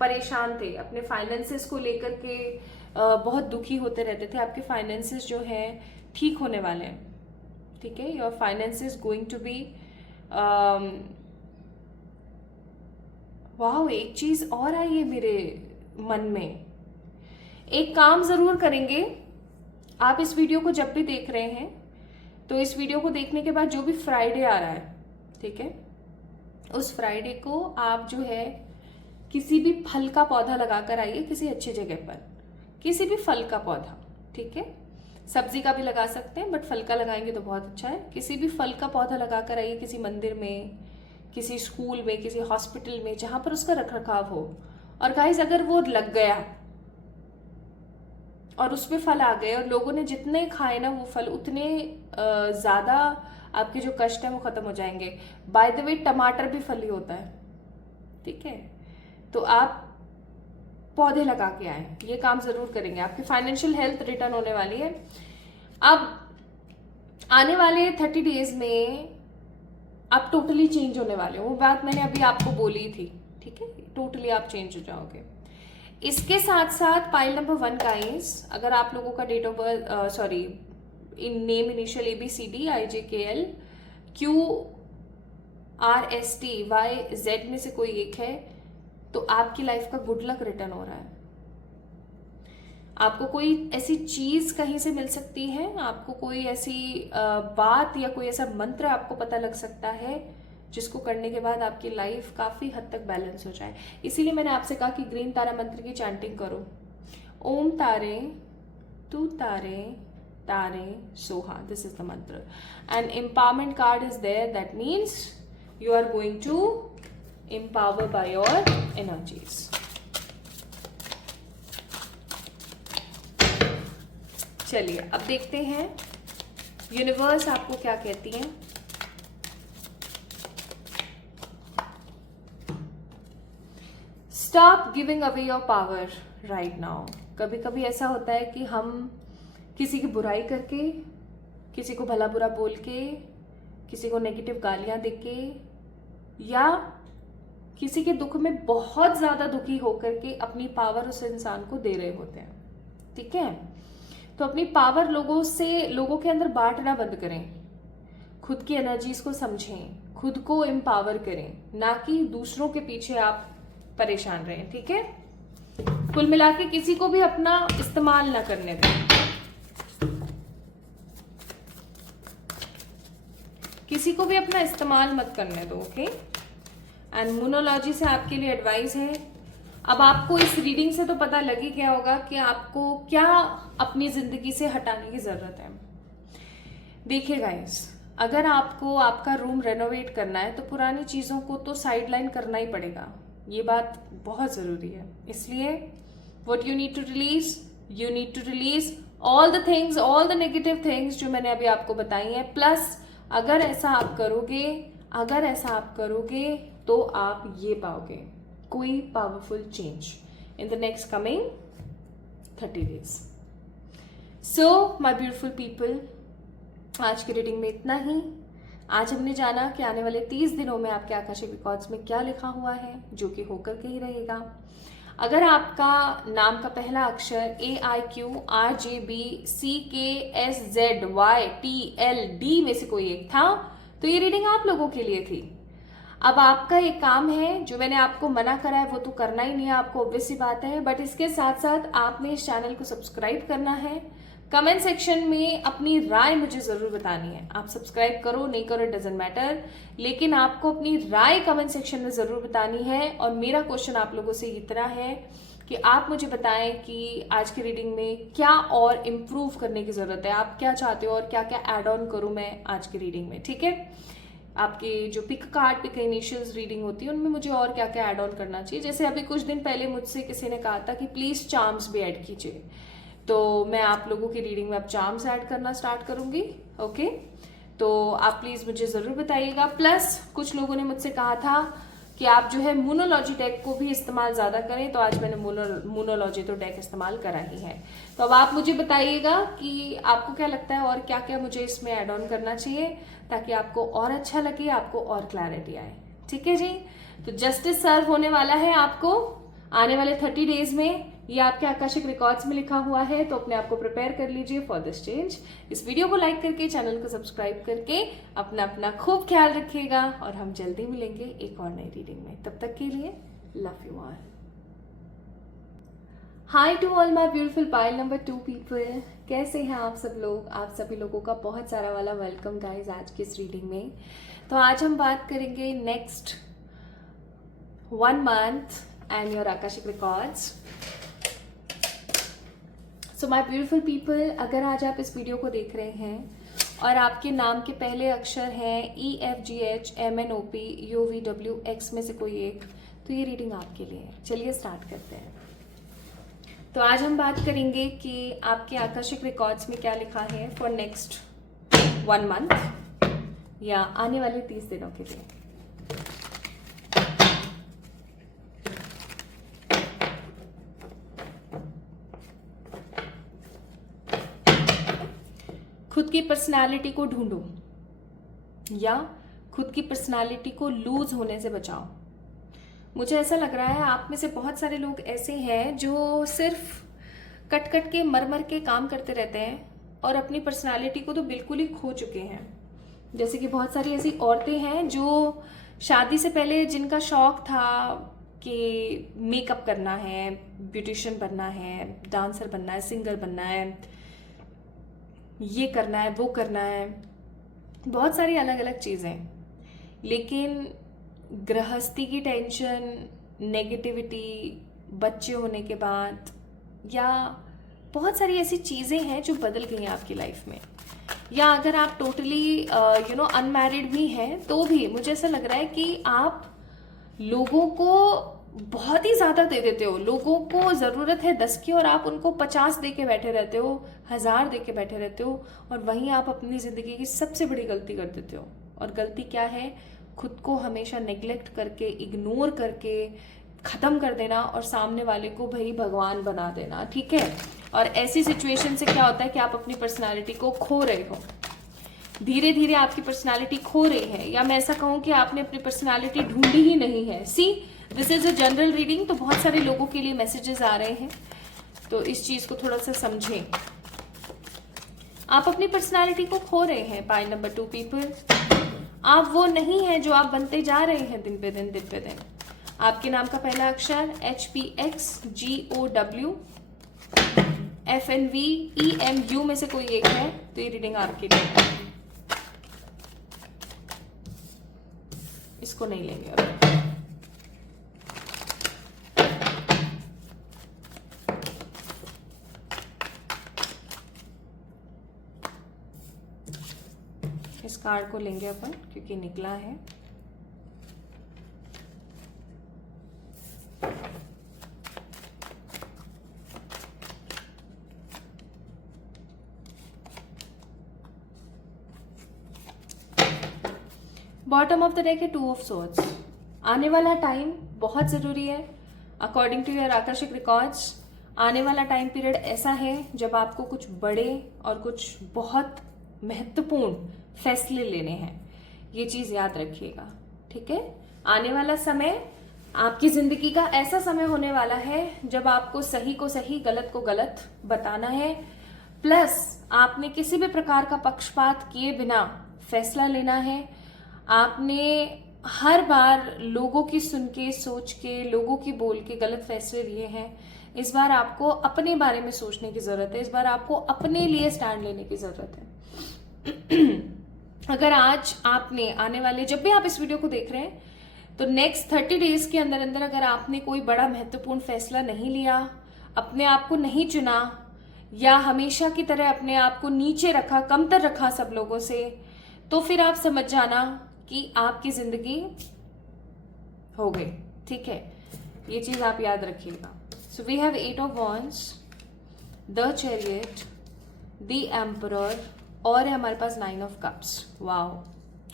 परेशान थे, अपने फाइनेंसेस को लेकर के बहुत दुखी होते रहते थे, आपके फाइनेंसेस जो हैं ठीक होने वाले हैं, ठीक है। Your finances going to be वाह। एक चीज और आई है मेरे मन में, एक काम जरूर करेंगे आप। इस वीडियो को जब भी देख रहे हैं तो इस वीडियो को देखने के बाद जो भी फ्राइडे आ रहा है, ठीक है, उस फ्राइडे को आप जो है किसी भी फल का पौधा लगाकर आइए किसी अच्छी जगह पर, किसी भी फल का पौधा, ठीक है। सब्जी का भी लगा सकते हैं बट फल का लगाएंगे तो बहुत अच्छा है। किसी भी फल का पौधा लगाकर आइए किसी मंदिर में, किसी स्कूल में, किसी हॉस्पिटल में, जहां पर उसका रखरखाव हो। और गाइस अगर वो लग गया और उसमें फल आ गए और लोगों ने जितने खाए ना वो फल, उतने ज्यादा आपके जो कष्ट है वो खत्म हो जाएंगे। बाय द वे टमाटर भी फल ही होता है, ठीक है। तो आप पौधे लगा के आए, ये काम जरूर करेंगे, आपकी फाइनेंशियल हेल्थ रिटर्न होने वाली है। अब आने वाले 30 डेज में आप टोटली चेंज होने वाले हो, वो बात मैंने अभी आपको बोली थी, ठीक है। टोटली आप चेंज हो जाओगे। इसके साथ साथ पाइल नंबर 1 गाइस, अगर आप लोगों का date of birth, sorry, in name initial ABCD IJKL QRSTYZ में से कोई एक है, तो आपकी लाइफ का गुड लक रिटर्न हो रहा है। आपको कोई ऐसी चीज कहीं से मिल सकती है, आपको कोई ऐसी बात या कोई ऐसा मंत्र आपको पता लग सकता है जिसको करने के बाद आपकी लाइफ काफी हद तक बैलेंस हो जाए। इसीलिए मैंने आपसे कहा कि ग्रीन तारा मंत्र की चैंटिंग करो। ओम तारे तू तारे तारे सोहा, दिस इज द मंत्र। And empowerment card is there, that means you are going to empower by your energies. चलिए अब देखते हैं यूनिवर्स आपको क्या कहती है। Stop giving away your power right now. कभी कभी ऐसा होता है कि हम किसी की बुराई करके, किसी को भला बुरा बोल के, किसी को नेगेटिव गालियां देके, या किसी के दुख में बहुत ज्यादा दुखी होकर के अपनी पावर उस इंसान को दे रहे होते हैं। ठीक है, तो अपनी पावर लोगों के अंदर बांटना बंद करें। खुद की एनर्जीज को समझें, खुद को एम्पावर करें, ना कि दूसरों के पीछे आप परेशान रहें। ठीक है, कुल मिला के किसी को भी अपना इस्तेमाल ना करने दें, किसी को भी अपना इस्तेमाल मत करने दो। ओके, एंड मोनोलॉजी से आपके लिए एडवाइस है। अब आपको इस रीडिंग से तो पता लग ही गया होगा कि आपको क्या अपनी जिंदगी से हटाने की जरूरत है। देखिए गाइस, अगर आपको आपका रूम रेनोवेट करना है तो पुरानी चीजों को तो साइडलाइन करना ही पड़ेगा, ये बात बहुत जरूरी है। इसलिए what you need to release all the things, all the negative things जो मैंने अभी आपको बताई हैं। प्लस अगर ऐसा आप करोगे तो आप ये पाओगे, कोई powerful change in the next coming 30 days। So my beautiful people, आज की रीडिंग में इतना ही। आज हमने जाना कि आने वाले 30 दिनों में आपके आकाशिक रिकॉर्ड्स में क्या लिखा हुआ है, जो कि होकर के ही रहेगा। अगर आपका नाम का पहला अक्षर AIQRJBCKSZYTLD में से कोई एक था तो ये रीडिंग आप लोगों के लिए थी। अब आपका एक काम है, जो मैंने आपको मना करा है वो तो करना ही नहीं है, आपको ऑब्वियस सी बात है, बट इसके साथ साथ आपने इस चैनल को सब्सक्राइब करना है। कमेंट सेक्शन में अपनी राय मुझे जरूर बतानी है। आप सब्सक्राइब करो नहीं करो इट डजंट मैटर, लेकिन आपको अपनी राय कमेंट सेक्शन में जरूर बतानी है। और मेरा क्वेश्चन आप लोगों से इतना है कि आप मुझे बताएं कि आज की रीडिंग में क्या और इम्प्रूव करने की जरूरत है, आप क्या चाहते हो और क्या क्या एड ऑन करूं मैं आज की रीडिंग में। ठीक है, आपके जो pick card pick initials reading होती है उनमें मुझे और क्या क्या एड ऑन करना चाहिए। जैसे अभी कुछ दिन पहले मुझसे किसी ने कहा था कि प्लीज चार्म्स भी ऐड कीजिए, तो मैं आप लोगों की रीडिंग में अब चार्म्स ऐड करना स्टार्ट करूंगी। ओके, तो आप प्लीज मुझे जरूर बताइएगा। प्लस कुछ लोगों ने मुझसे कहा था कि आप जो है मोनोलॉजी डेक को भी इस्तेमाल ज्यादा करें, तो आज मैंने मोनोलॉजी तो डेक इस्तेमाल करा ही है। तो अब आप मुझे बताइएगा कि आपको क्या लगता है और क्या क्या मुझे इसमें ऐड ऑन करना चाहिए, ताकि आपको और अच्छा लगे, आपको और क्लैरिटी आए। ठीक है जी, तो जस्टिस सर्व होने वाला है आपको आने वाले 30 डेज में। ये आपके आकाशिक रिकॉर्ड्स में लिखा हुआ है, तो अपने आप को प्रिपेयर कर लीजिए फॉर दिस चेंज। इस वीडियो को लाइक करके, चैनल को सब्सक्राइब करके अपना खूब ख्याल रखिएगा, और हम जल्दी मिलेंगे एक और नई रीडिंग में। तब तक के लिए love you all. Hi to all my beautiful pile number 2 people, कैसे हैं आप सब लोग। आप सभी लोगों का बहुत सारा वाला वेलकम गाइज आज की इस रीडिंग में। तो आज हम बात करेंगे next 1 month and your Akashic records. So my beautiful people, अगर आज आप इस वीडियो को देख रहे हैं और आपके नाम के पहले अक्षर हैं EFGHMNOPUVWX में से कोई एक, तो ये रीडिंग आपके लिए है। चलिए स्टार्ट करते हैं। तो आज हम बात करेंगे कि आपके आकाशिक रिकॉर्ड्स में क्या लिखा है फॉर नेक्स्ट 1 month या आने वाले 30 दिनों के लिए। खुद की पर्सनालिटी को ढूंढो या खुद की पर्सनालिटी को लूज होने से बचाओ। मुझे ऐसा लग रहा है आप में से बहुत सारे लोग ऐसे हैं जो सिर्फ कट कट के मर के काम करते रहते हैं और अपनी पर्सनालिटी को तो बिल्कुल ही खो चुके हैं। जैसे कि बहुत सारी ऐसी औरतें हैं जो शादी से पहले जिनका शौक था मेकअप करना है, ब्यूटिशियन बनना है, डांसर बनना है, सिंगर बनना है, ये करना है, वो करना है, बहुत सारी अलग अलग चीज़ें। लेकिन गृहस्थी की टेंशन, नेगेटिविटी, बच्चे होने के बाद, या बहुत सारी ऐसी चीज़ें हैं जो बदल गई हैं आपकी लाइफ में, या अगर आप टोटली अनमैरिड भी हैं तो भी मुझे ऐसा लग रहा है कि आप लोगों को बहुत ही ज़्यादा दे देते हो। लोगों को ज़रूरत है 10 की और आप उनको 50 दे के बैठे रहते हो, 1000 दे के बैठे रहते हो, और वहीं आप अपनी ज़िंदगी की सबसे बड़ी गलती कर देते हो। और गलती क्या है? खुद को हमेशा नेग्लेक्ट करके, इग्नोर करके ख़त्म कर देना और सामने वाले को भाई भगवान बना देना, ठीक है। और ऐसी सिचुएशन से क्या होता है कि आप अपनी पर्सनालिटी को खो रहे हो, धीरे धीरे आपकी पर्सनालिटी खो रही है, या मैं ऐसा कहूँ कि आपने अपनी पर्सनालिटी ढूंढी ही नहीं है। See, this is a general reading, तो बहुत सारे लोगों के लिए मैसेजेस आ रहे हैं, तो इस चीज को थोड़ा सा समझें। आप अपनी पर्सनालिटी को खो रहे हैं। पाइल नंबर 2 पीपल, आप वो नहीं है जो आप बनते जा रहे हैं दिन पे दिन, दिन पे दिन। आपके नाम का पहला अक्षर HPXGOW FNVEMU में से कोई एक है, तो ये रीडिंग आपके लिए है। इसको नहीं लेंगे अब। इस कार्ड को लेंगे अपन क्योंकि निकला है। बॉटम ऑफ द डेक है 2 ऑफ सोर्ड्स। आने वाला टाइम बहुत ज़रूरी है अकॉर्डिंग टू योर आकर्षक रिकॉर्ड्स। आने वाला टाइम पीरियड ऐसा है जब आपको कुछ बड़े और कुछ बहुत महत्वपूर्ण फैसले लेने हैं, ये चीज़ याद रखिएगा, ठीक है। आने वाला समय आपकी ज़िंदगी का ऐसा समय होने वाला है जब आपको सही को सही, गलत को गलत बताना है, प्लस आपने किसी भी प्रकार का पक्षपात किए बिना फैसला लेना है। आपने हर बार लोगों की सुन के, सोच के, लोगों की बोल के गलत फैसले लिए हैं। इस बार आपको अपने बारे में सोचने की ज़रूरत है। इस बार आपको अपने लिए स्टैंड लेने की ज़रूरत है। अगर आज आपने आने वाले, जब भी आप इस वीडियो को देख रहे हैं, तो नेक्स्ट 30 डेज के अंदर अंदर अगर आपने कोई बड़ा महत्वपूर्ण फैसला नहीं लिया, अपने आप को नहीं चुना, या हमेशा की तरह अपने आप को नीचे रखा, कमतर रखा सब लोगों से, तो फिर आप समझ जाना कि आपकी जिंदगी हो गई, ठीक है। ये चीज आप याद रखिएगा। So we have 8 of wands, the chariot, the emperor, और है हमारे पास 9 of cups. Wow,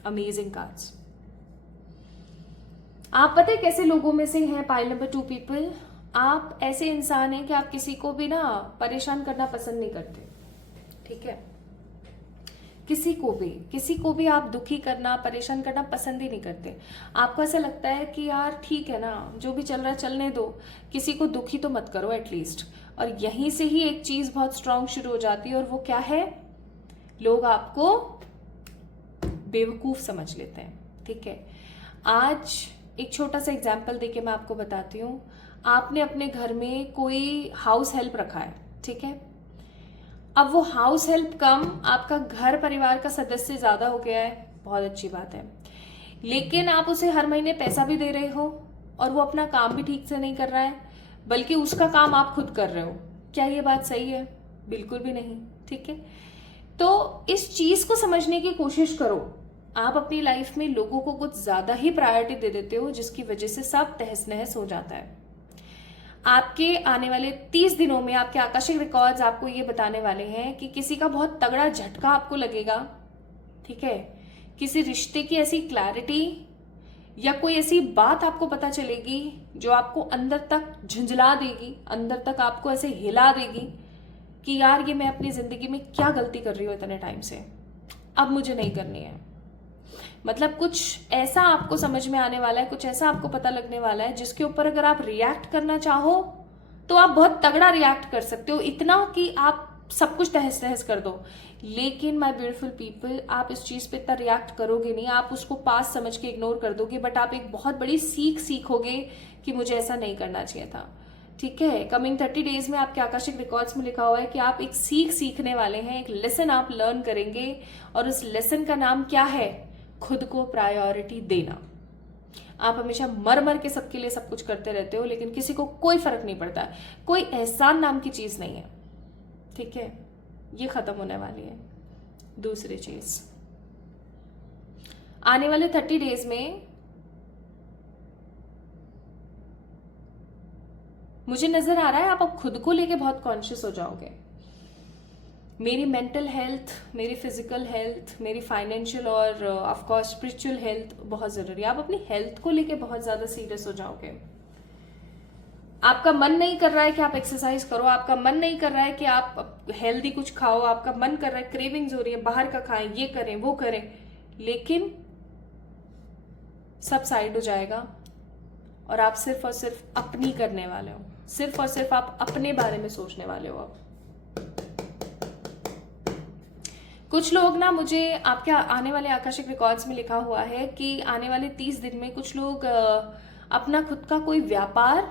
amazing cards. आप पता है कैसे लोगों में से हैं पाइल नंबर 2 पीपल? आप ऐसे इंसान हैं कि आप किसी को भी ना परेशान करना पसंद नहीं करते, ठीक है। किसी को भी आप दुखी करना, परेशान करना पसंद ही नहीं करते। आपको ऐसा लगता है कि यार ठीक है ना, जो भी चल रहा है चलने दो, किसी को दुखी तो मत करो एटलीस्ट। और यहीं से ही एक चीज बहुत स्ट्रांग शुरू हो जाती है, और वो क्या है? लोग आपको बेवकूफ समझ लेते हैं, ठीक है। आज एक छोटा सा एग्जाम्पल देके मैं आपको बताती हूँ। आपने अपने घर में कोई हाउस हेल्प रखा है, ठीक है। अब वो हाउस हेल्प कम आपका घर परिवार का सदस्य ज्यादा हो गया है, बहुत अच्छी बात है, लेकिन आप उसे हर महीने पैसा भी दे रहे हो और वो अपना काम भी ठीक से नहीं कर रहा है, बल्कि उसका काम आप खुद कर रहे हो। क्या ये बात सही है? बिल्कुल भी नहीं, ठीक है। तो इस चीज को समझने की कोशिश करो। आप अपनी लाइफ में लोगों को कुछ ज्यादा ही प्रायोरिटी दे देते हो, जिसकी वजह से सब तहस नहस हो जाता है। आपके आने वाले 30 दिनों में आपके आकर्षक रिकॉर्ड्स आपको ये बताने वाले हैं कि किसी का बहुत तगड़ा झटका आपको लगेगा, ठीक है। किसी रिश्ते की ऐसी क्लैरिटी या कोई ऐसी बात आपको पता चलेगी जो आपको अंदर तक झुंझला देगी, अंदर तक आपको ऐसे हिला देगी कि यार ये मैं अपनी जिंदगी में क्या गलती कर रही हूँ इतने टाइम से, अब मुझे नहीं करनी है। मतलब कुछ ऐसा आपको समझ में आने वाला है, कुछ ऐसा आपको पता लगने वाला है जिसके ऊपर अगर आप रिएक्ट करना चाहो तो आप बहुत तगड़ा रिएक्ट कर सकते हो, इतना कि आप सब कुछ तहस नहस कर दो, लेकिन माय ब्यूटीफुल पीपल आप इस चीज़ पे इतना रिएक्ट करोगे नहीं, आप उसको पास समझ के इग्नोर कर दोगे, बट आप एक बहुत बड़ी सीख सीखोगे कि मुझे ऐसा नहीं करना चाहिए था। ठीक है, कमिंग 30 डेज में आपके आकाशिक रिकॉर्ड्स में लिखा हुआ है कि आप एक सीख सीखने वाले हैं, एक लेसन आप लर्न करेंगे, और उस लेसन का नाम क्या है? खुद को प्रायोरिटी देना। आप हमेशा मर मर के सबके लिए सब कुछ करते रहते हो, लेकिन किसी को कोई फर्क नहीं पड़ता, कोई एहसान नाम की चीज नहीं है। ठीक है, ये खत्म होने वाली है। दूसरी चीज, आने वाले 30 डेज में मुझे नजर आ रहा है आप अब खुद को लेके बहुत कॉन्शियस हो जाओगे। मेरी मेंटल हेल्थ, मेरी फिजिकल हेल्थ, मेरी फाइनेंशियल और ऑफ कोर्स स्पिरिचुअल हेल्थ बहुत जरूरी है। आप अपनी हेल्थ को लेके बहुत ज्यादा सीरियस हो जाओगे। आपका मन नहीं कर रहा है कि आप एक्सरसाइज करो, आपका मन नहीं कर रहा है कि आप हेल्दी कुछ खाओ, आपका मन कर रहा है, क्रेविंग्स हो रही है, बाहर का खाएं, ये करें वो करें, लेकिन सब साइड हो जाएगा और आप सिर्फ और सिर्फ अपनी करने वाले हो, सिर्फ और सिर्फ आप अपने बारे में सोचने वाले हो। अब कुछ लोग ना, मुझे आपके आने वाले आकाशिक रिकॉर्ड्स में लिखा हुआ है कि आने वाले 30 दिन में कुछ लोग अपना खुद का कोई व्यापार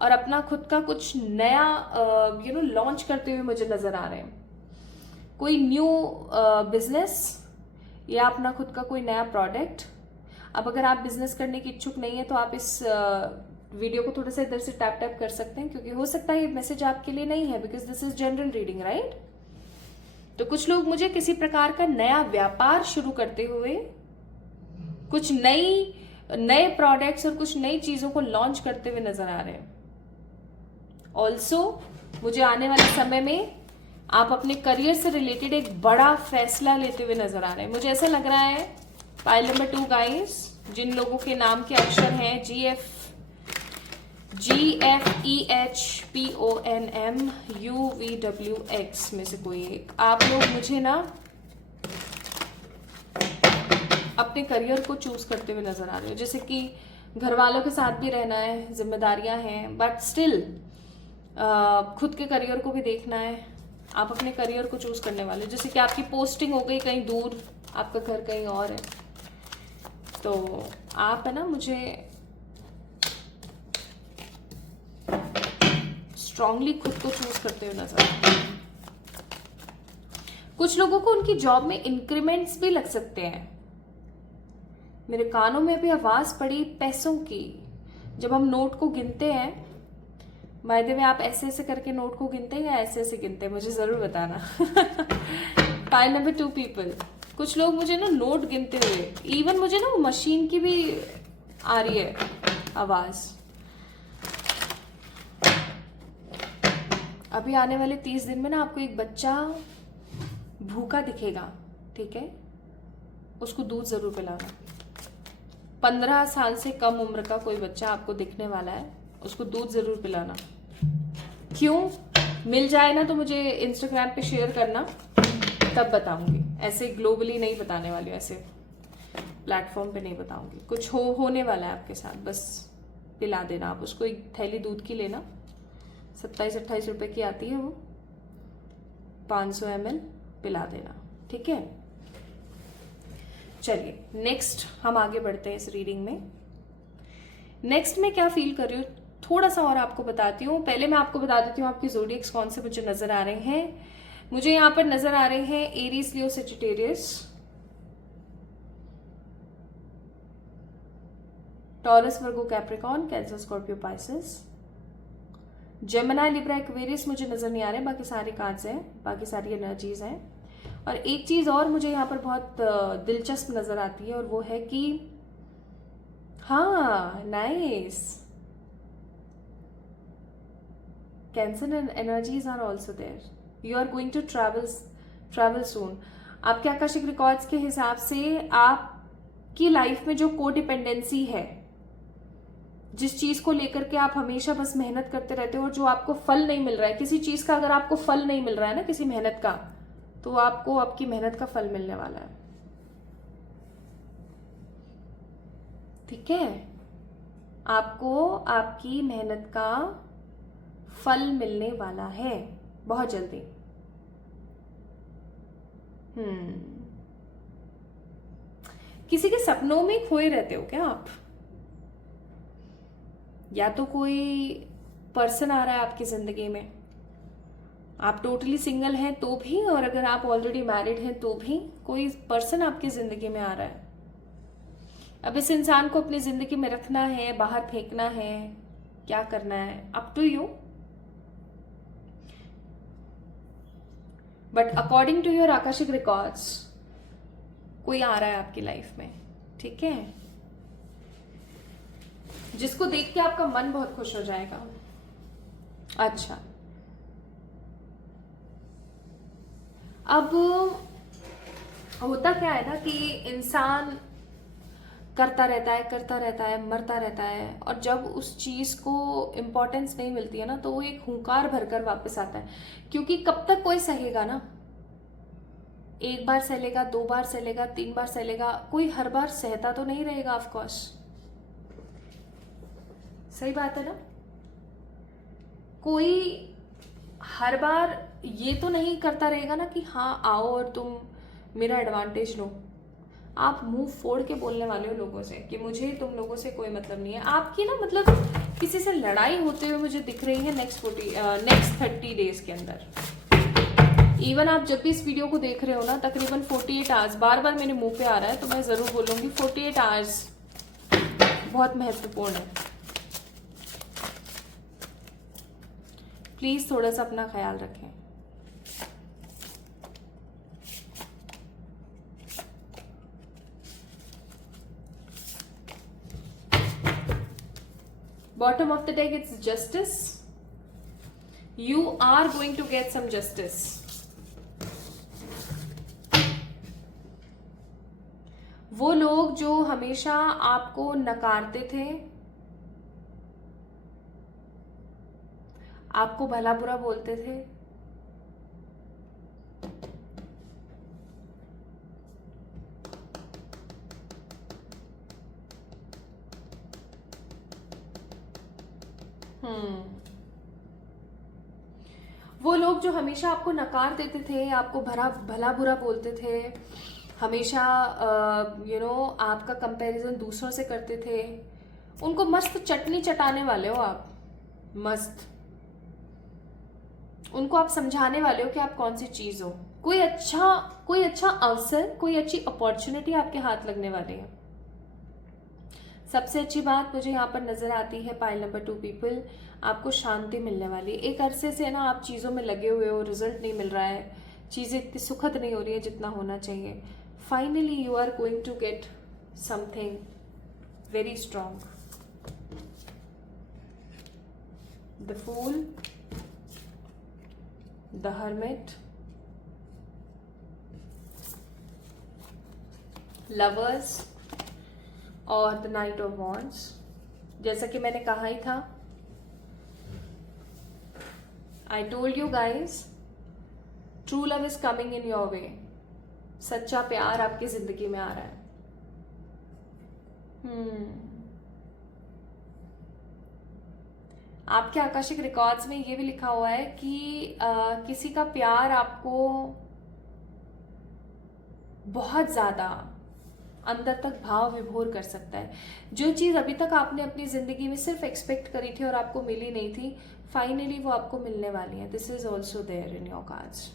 और अपना खुद का कुछ नया लॉन्च करते हुए मुझे नजर आ रहे हैं। कोई न्यू बिजनेस या अपना खुद का कोई नया प्रोडक्ट। अब अगर आप बिजनेस करने की इच्छुक नहीं है तो आप इस वीडियो को थोड़ा सा इधर से टैप टैप कर सकते हैं, क्योंकि हो सकता है ये मैसेज आपके लिए नहीं है, because this is general reading, right. तो कुछ लोग मुझे किसी प्रकार का नया व्यापार शुरू करते हुए, कुछ नए प्रोडक्ट्स और कुछ नई चीजों को लॉन्च करते हुए नजर आ रहे हैं। ऑल्सो मुझे आने वाले समय में आप अपने करियर से रिलेटेड एक बड़ा फैसला लेते हुए नजर आ रहे हैं। मुझे ऐसा लग रहा है पाइल नंबर 2 गाइस, जिन लोगों के नाम के अक्षर हैं GFEHPONMUVWX में से कोई एक, आप लोग मुझे ना अपने करियर को चूज करते हुए नजर आ रहे हो। जैसे कि घर वालों के साथ भी रहना है, जिम्मेदारियां हैं, बट स्टिल खुद के करियर को भी देखना है। आप अपने करियर को चूज करने वाले, जैसे कि आपकी पोस्टिंग हो गई कहीं दूर, आपका घर कहीं और है, तो आप है ना, मुझे स्ट्रांगली खुद को चूज करते हुए नजर आ रहे हैं। कुछ लोगों को उनकी जॉब में इंक्रीमेंट्स भी लग सकते हैं। मेरे कानों में भी आवाज पड़ी पैसों की। जब हम नोट को गिनते हैं, वायदे में आप ऐसे ऐसे करके नोट को गिनते हैं या ऐसे ऐसे गिनते हैं, मुझे जरूर बताना। पाइल नंबर 2 पीपल, कुछ लोग मुझे ना नोट गिनते हुए, इवन मुझे ना वो मशीन की भी आ रही है आवाज। अभी आने वाले 30 दिन में ना आपको एक बच्चा भूखा दिखेगा, ठीक है, उसको दूध जरूर पिलाना। 15 साल से कम उम्र का कोई बच्चा आपको दिखने वाला है, उसको दूध जरूर पिलाना। क्यों मिल जाए ना तो मुझे इंस्टाग्राम पे शेयर करना, तब बताऊंगी। ऐसे ग्लोबली नहीं बताने वाली, ऐसे प्लेटफॉर्म पे नहीं बताऊंगी। कुछ होने वाला है आपके साथ, बस पिला देना आप उसको। एक थैली दूध की लेना, 27-28 रुपए की आती है वो, 500 ml पिला देना, ठीक है। चलिए नेक्स्ट हम आगे बढ़ते हैं इस रीडिंग में। नेक्स्ट में क्या फील कर रही हूँ थोड़ा सा और आपको बताती हूँ। पहले मैं आपको बता देती हूँ आपकी ज़ोडिएक्स कौन से मुझे नजर आ रहे हैं। मुझे यहाँ पर नजर आ रहे हैं Aries, Leo, Sagittarius, Taurus, Virgo, Capricorn, Cancer, Scorpio, Pisces, Gemini, Libra, Aquarius मुझे नजर नहीं आ रहे, बाकी सारे कार्ड्स हैं, बाकी सारी एनर्जीज हैं। और एक चीज और मुझे यहाँ पर बहुत दिलचस्प नजर आती है, और वो है कि हाँ, nice, cancer energies are also there. You are going to travel soon. आपके आकाशिक रिकॉर्ड्स के हिसाब से आपकी लाइफ में जो कोडिपेंडेंसी है, जिस चीज को लेकर के आप हमेशा बस मेहनत करते रहते हो और जो आपको फल नहीं मिल रहा है, किसी चीज का अगर आपको फल नहीं मिल रहा है ना, किसी मेहनत का, तो आपको आपकी मेहनत का फल मिलने वाला है, ठीक है। आपको आपकी मेहनत का फल मिलने वाला है बहुत जल्दी। किसी के सपनों में खोए रहते हो क्या आप? या तो कोई पर्सन आ रहा है आपकी जिंदगी में, आप टोटली सिंगल हैं तो भी, और अगर आप ऑलरेडी मैरिड हैं तो भी कोई पर्सन आपकी जिंदगी में आ रहा है। अब इस इंसान को अपनी जिंदगी में रखना है, बाहर फेंकना है, क्या करना है, up to you. But according to your Akashic records कोई आ रहा है आपकी लाइफ में, ठीक है, जिसको देख के आपका मन बहुत खुश हो जाएगा। अच्छा, अब होता क्या है ना कि इंसान करता रहता है, मरता रहता है, और जब उस चीज को इम्पोर्टेंस नहीं मिलती है ना, तो वो एक हुंकार भरकर वापस आता है। क्योंकि कब तक कोई सहेगा ना, एक बार सहेगा, 2 बार सहेगा, 3 बार सहेगा, कोई हर बार सहता तो नहीं रहेगा ऑफ कोर्स। सही बात है ना? कोई हर बार ये तो नहीं करता रहेगा ना कि हाँ आओ और तुम मेरा एडवांटेज लो। आप मुंह फोड़ के बोलने वाले हो लोगों से कि मुझे तुम लोगों से कोई मतलब नहीं है। आपकी ना मतलब किसी से लड़ाई होते हुए मुझे दिख रही है नेक्स्ट 30 डेज के अंदर। इवन आप जब भी इस वीडियो को देख रहे हो ना, तकरीबन 48 आवर्स, बार बार मेरे मुंह पे आ रहा है तो मैं जरूर बोलूंगी 48 आवर्स बहुत महत्वपूर्ण है। प्लीज थोड़ा सा अपना ख्याल रखें। Bottom of the deck, it's justice. You are going to get some justice. वो लोग जो हमेशा आपको नकारते थे, आपको भला बुरा बोलते थे, वो लोग जो हमेशा आपको नकार देते थे, आपको भला बुरा बोलते थे, हमेशा आपका कंपैरिजन दूसरों से करते थे, उनको मस्त चटनी चटाने वाले हो आप, मस्त उनको आप समझाने वाले हो कि आप कौन सी चीज हो। कोई अच्छा अवसर, कोई अच्छी अपॉर्चुनिटी आपके हाथ लगने वाली है। सबसे अच्छी बात मुझे यहाँ पर नजर आती है पाइल नंबर 2 पीपल, आपको शांति मिलने वाली है। एक अरसे से ना आप चीजों में लगे हुए हो, रिजल्ट नहीं मिल रहा है, चीजें इतनी सुखद नहीं हो रही है जितना होना चाहिए। Finally you are going to get something very strong. The fool, the hermit, lovers और द नाइट ऑफ वॉन्ड्स। जैसा कि मैंने कहा ही था, I told you guys, true love is coming in your way. सच्चा प्यार आपकी जिंदगी में आ रहा है। आपके आकाशिक रिकॉर्ड्स में ये भी लिखा हुआ है कि किसी का प्यार आपको बहुत ज्यादा अंदर तक भाव विभोर कर सकता है। जो चीज अभी तक आपने अपनी जिंदगी में सिर्फ एक्सपेक्ट करी थी और आपको मिली नहीं थी, फाइनली वो आपको मिलने वाली है। This is also there in your cards.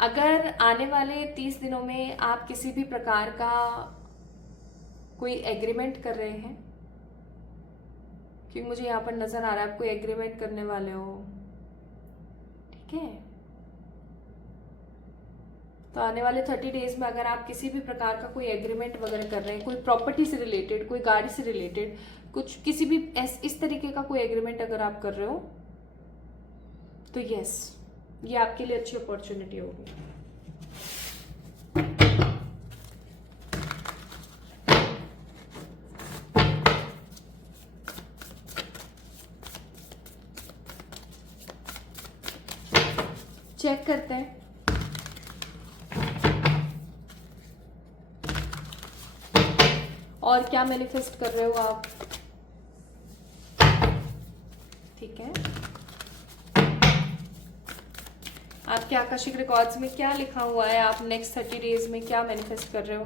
अगर आने वाले 30 दिनों में आप किसी भी प्रकार का कोई एग्रीमेंट कर रहे हैं, क्योंकि मुझे यहाँ पर नजर आ रहा है आप कोई एग्रीमेंट करने वाले हो, ठीक है, तो आने वाले 30 डेज में अगर आप किसी भी प्रकार का कोई एग्रीमेंट वगैरह कर रहे हैं, कोई प्रॉपर्टी से रिलेटेड, कोई गाड़ी से रिलेटेड, कुछ किसी भी इस तरीके का कोई एग्रीमेंट अगर आप कर रहे हो, तो यस, ये आपके लिए अच्छी अपॉर्चुनिटी होगी। चेक करते हैं। और क्या मैनिफेस्ट कर रहे हो आप, ठीक है। आपके आकाशिक रिकॉर्ड्स में क्या लिखा हुआ है, आप नेक्स्ट 30 डेज में क्या मैनिफेस्ट कर रहे हो।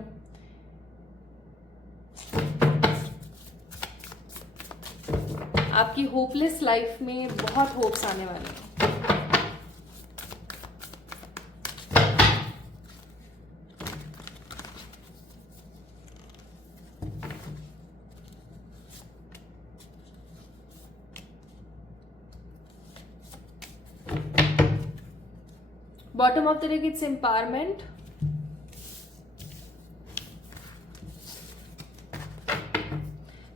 आपकी होपलेस लाइफ में बहुत होप्स आने वाले हैं। Bottom of the deck it's empowerment.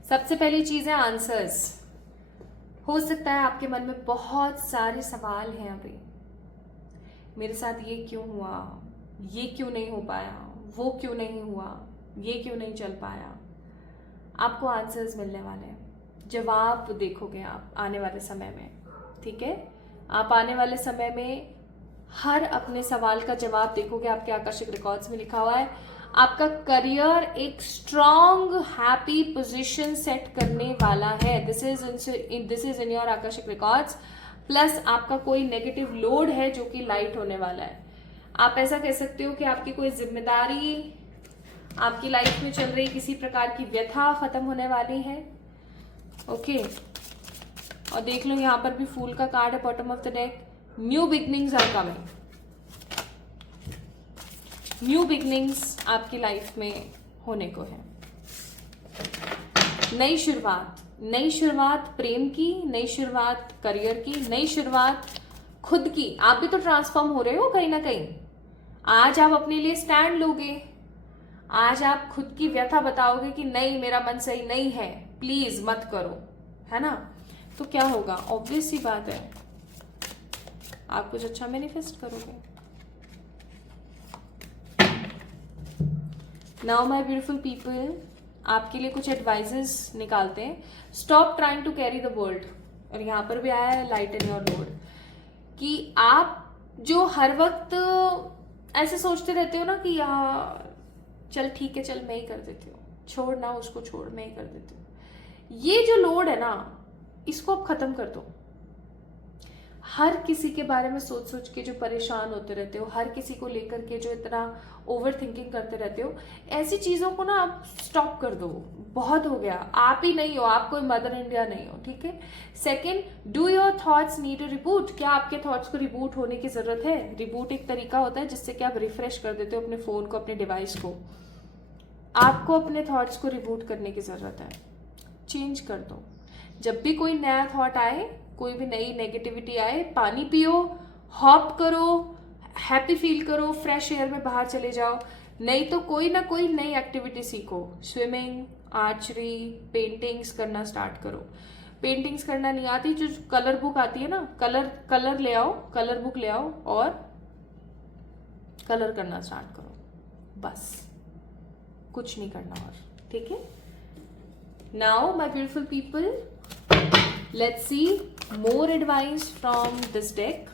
सबसे पहली चीज है आंसर्स। हो सकता है आपके मन में बहुत सारे सवाल हैं अभी, मेरे साथ ये क्यों हुआ, ये क्यों नहीं हो पाया, वो क्यों नहीं हुआ, ये क्यों नहीं चल पाया। आपको आंसर्स मिलने वाले हैं, जवाब देखोगे आप आने वाले समय में। ठीक है, आप आने वाले समय में हर अपने सवाल का जवाब देखोगे। आपके आकाशिक रिकॉर्ड्स में लिखा हुआ है आपका करियर एक स्ट्रॉन्ग हैप्पी पोजीशन सेट करने वाला है। This is in your Akashic records. Plus आपका कोई नेगेटिव लोड है जो कि लाइट होने वाला है। आप ऐसा कह सकते हो कि आपकी कोई जिम्मेदारी, आपकी लाइफ में चल रही किसी प्रकार की व्यथा खत्म होने वाली है। ओके, और देख लो यहां पर भी फूल का कार्ड है bottom of the deck. New beginnings are coming. New beginnings आपकी लाइफ में होने को है। नई शुरुआत, नई शुरुआत प्रेम की, नई शुरुआत करियर की, नई शुरुआत खुद की। आप भी तो ट्रांसफॉर्म हो रहे हो कहीं ना कहीं। आज आप अपने लिए स्टैंड लोगे, आज आप खुद की व्यथा बताओगे कि नहीं मेरा मन सही नहीं है, प्लीज मत करो, है ना। तो क्या होगा, ऑब्वियस सी बात है आप कुछ अच्छा मैनिफेस्ट करोगे। नाउ माय ब्यूटीफुल पीपल, आपके लिए कुछ एडवाइजेस निकालते हैं। Stop trying to carry the world. और यहां पर भी आया है लाइट इन योर लोड, कि आप जो हर वक्त ऐसे सोचते रहते हो ना कि यार चल ठीक है, चल मैं ही कर देती हूँ, छोड़ ना उसको, छोड़ मैं ही कर देती हूँ। ये जो लोड है ना, इसको आप खत्म कर दो। हर किसी के बारे में सोच सोच के जो परेशान होते रहते हो, हर किसी को लेकर के जो इतना ओवर थिंकिंग करते रहते हो, ऐसी चीजों को ना आप स्टॉप कर दो। बहुत हो गया, आप ही नहीं हो, आप कोई मदर इंडिया नहीं हो। ठीक है। Second, do your thoughts need a reboot. क्या आपके थॉट्स को रिबूट होने की जरूरत है। रिबूट एक तरीका होता है जिससे कि आप रिफ्रेश कर देते हो अपने फोन को, अपने डिवाइस को। आपको अपने थॉट्स को रिबूट करने की जरूरत है, चेंज कर दो। जब भी कोई नया थॉट आए, कोई भी नई नेगेटिविटी आए, पानी पियो, हॉप करो, हैप्पी फील करो, फ्रेश एयर में बाहर चले जाओ। नहीं तो कोई ना कोई नई एक्टिविटी सीखो। स्विमिंग, आर्चरी, पेंटिंग्स करना स्टार्ट करो। पेंटिंग्स करना नहीं आती, जो कलर बुक आती है ना, कलर ले आओ, कलर बुक ले आओ और कलर करना स्टार्ट करो। बस कुछ नहीं करना और। ठीक है। Now my beautiful people, let's see more advice from this deck.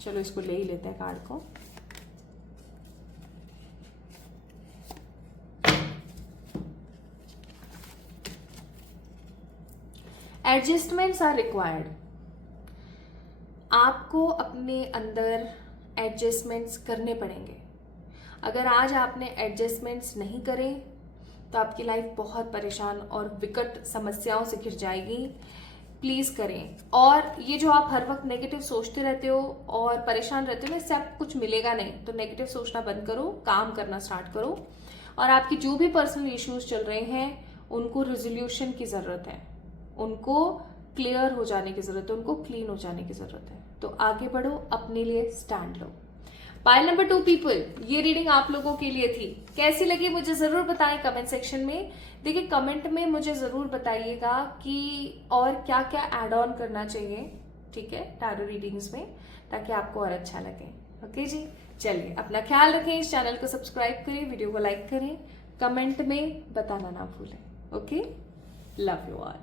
चलो इसको ले ही लेते हैं कार्ड को। Adjustments are required. आपको अपने अंदर एडजस्टमेंट्स करने पड़ेंगे। अगर आज आपने एडजस्टमेंट्स नहीं करे तो आपकी लाइफ बहुत परेशान और विकट समस्याओं से घिर जाएगी। प्लीज करें। और ये जो आप हर वक्त नेगेटिव सोचते रहते हो और परेशान रहते हो ना, इससे आपको कुछ मिलेगा नहीं। तो नेगेटिव सोचना बंद करो, काम करना स्टार्ट करो। और आपकी जो भी पर्सनल इश्यूज चल रहे हैं उनको रिजोल्यूशन की जरूरत है, उनको क्लियर हो जाने की जरूरत है, उनको क्लीन हो जाने की जरूरत है। तो आगे बढ़ो, अपने लिए स्टैंड लो। पाइल नंबर 2 पीपल, ये रीडिंग आप लोगों के लिए थी। कैसी लगी मुझे जरूर बताएं कमेंट सेक्शन में। देखिए कमेंट में मुझे जरूर बताइएगा कि और क्या क्या ऐड ऑन करना चाहिए, ठीक है, टैरो रीडिंग्स में, ताकि आपको और अच्छा लगे। ओके जी, चलिए अपना ख्याल रखें, इस चैनल को सब्सक्राइब करें, वीडियो को लाइक करें, कमेंट में बताना ना भूलें। Okay, love you all.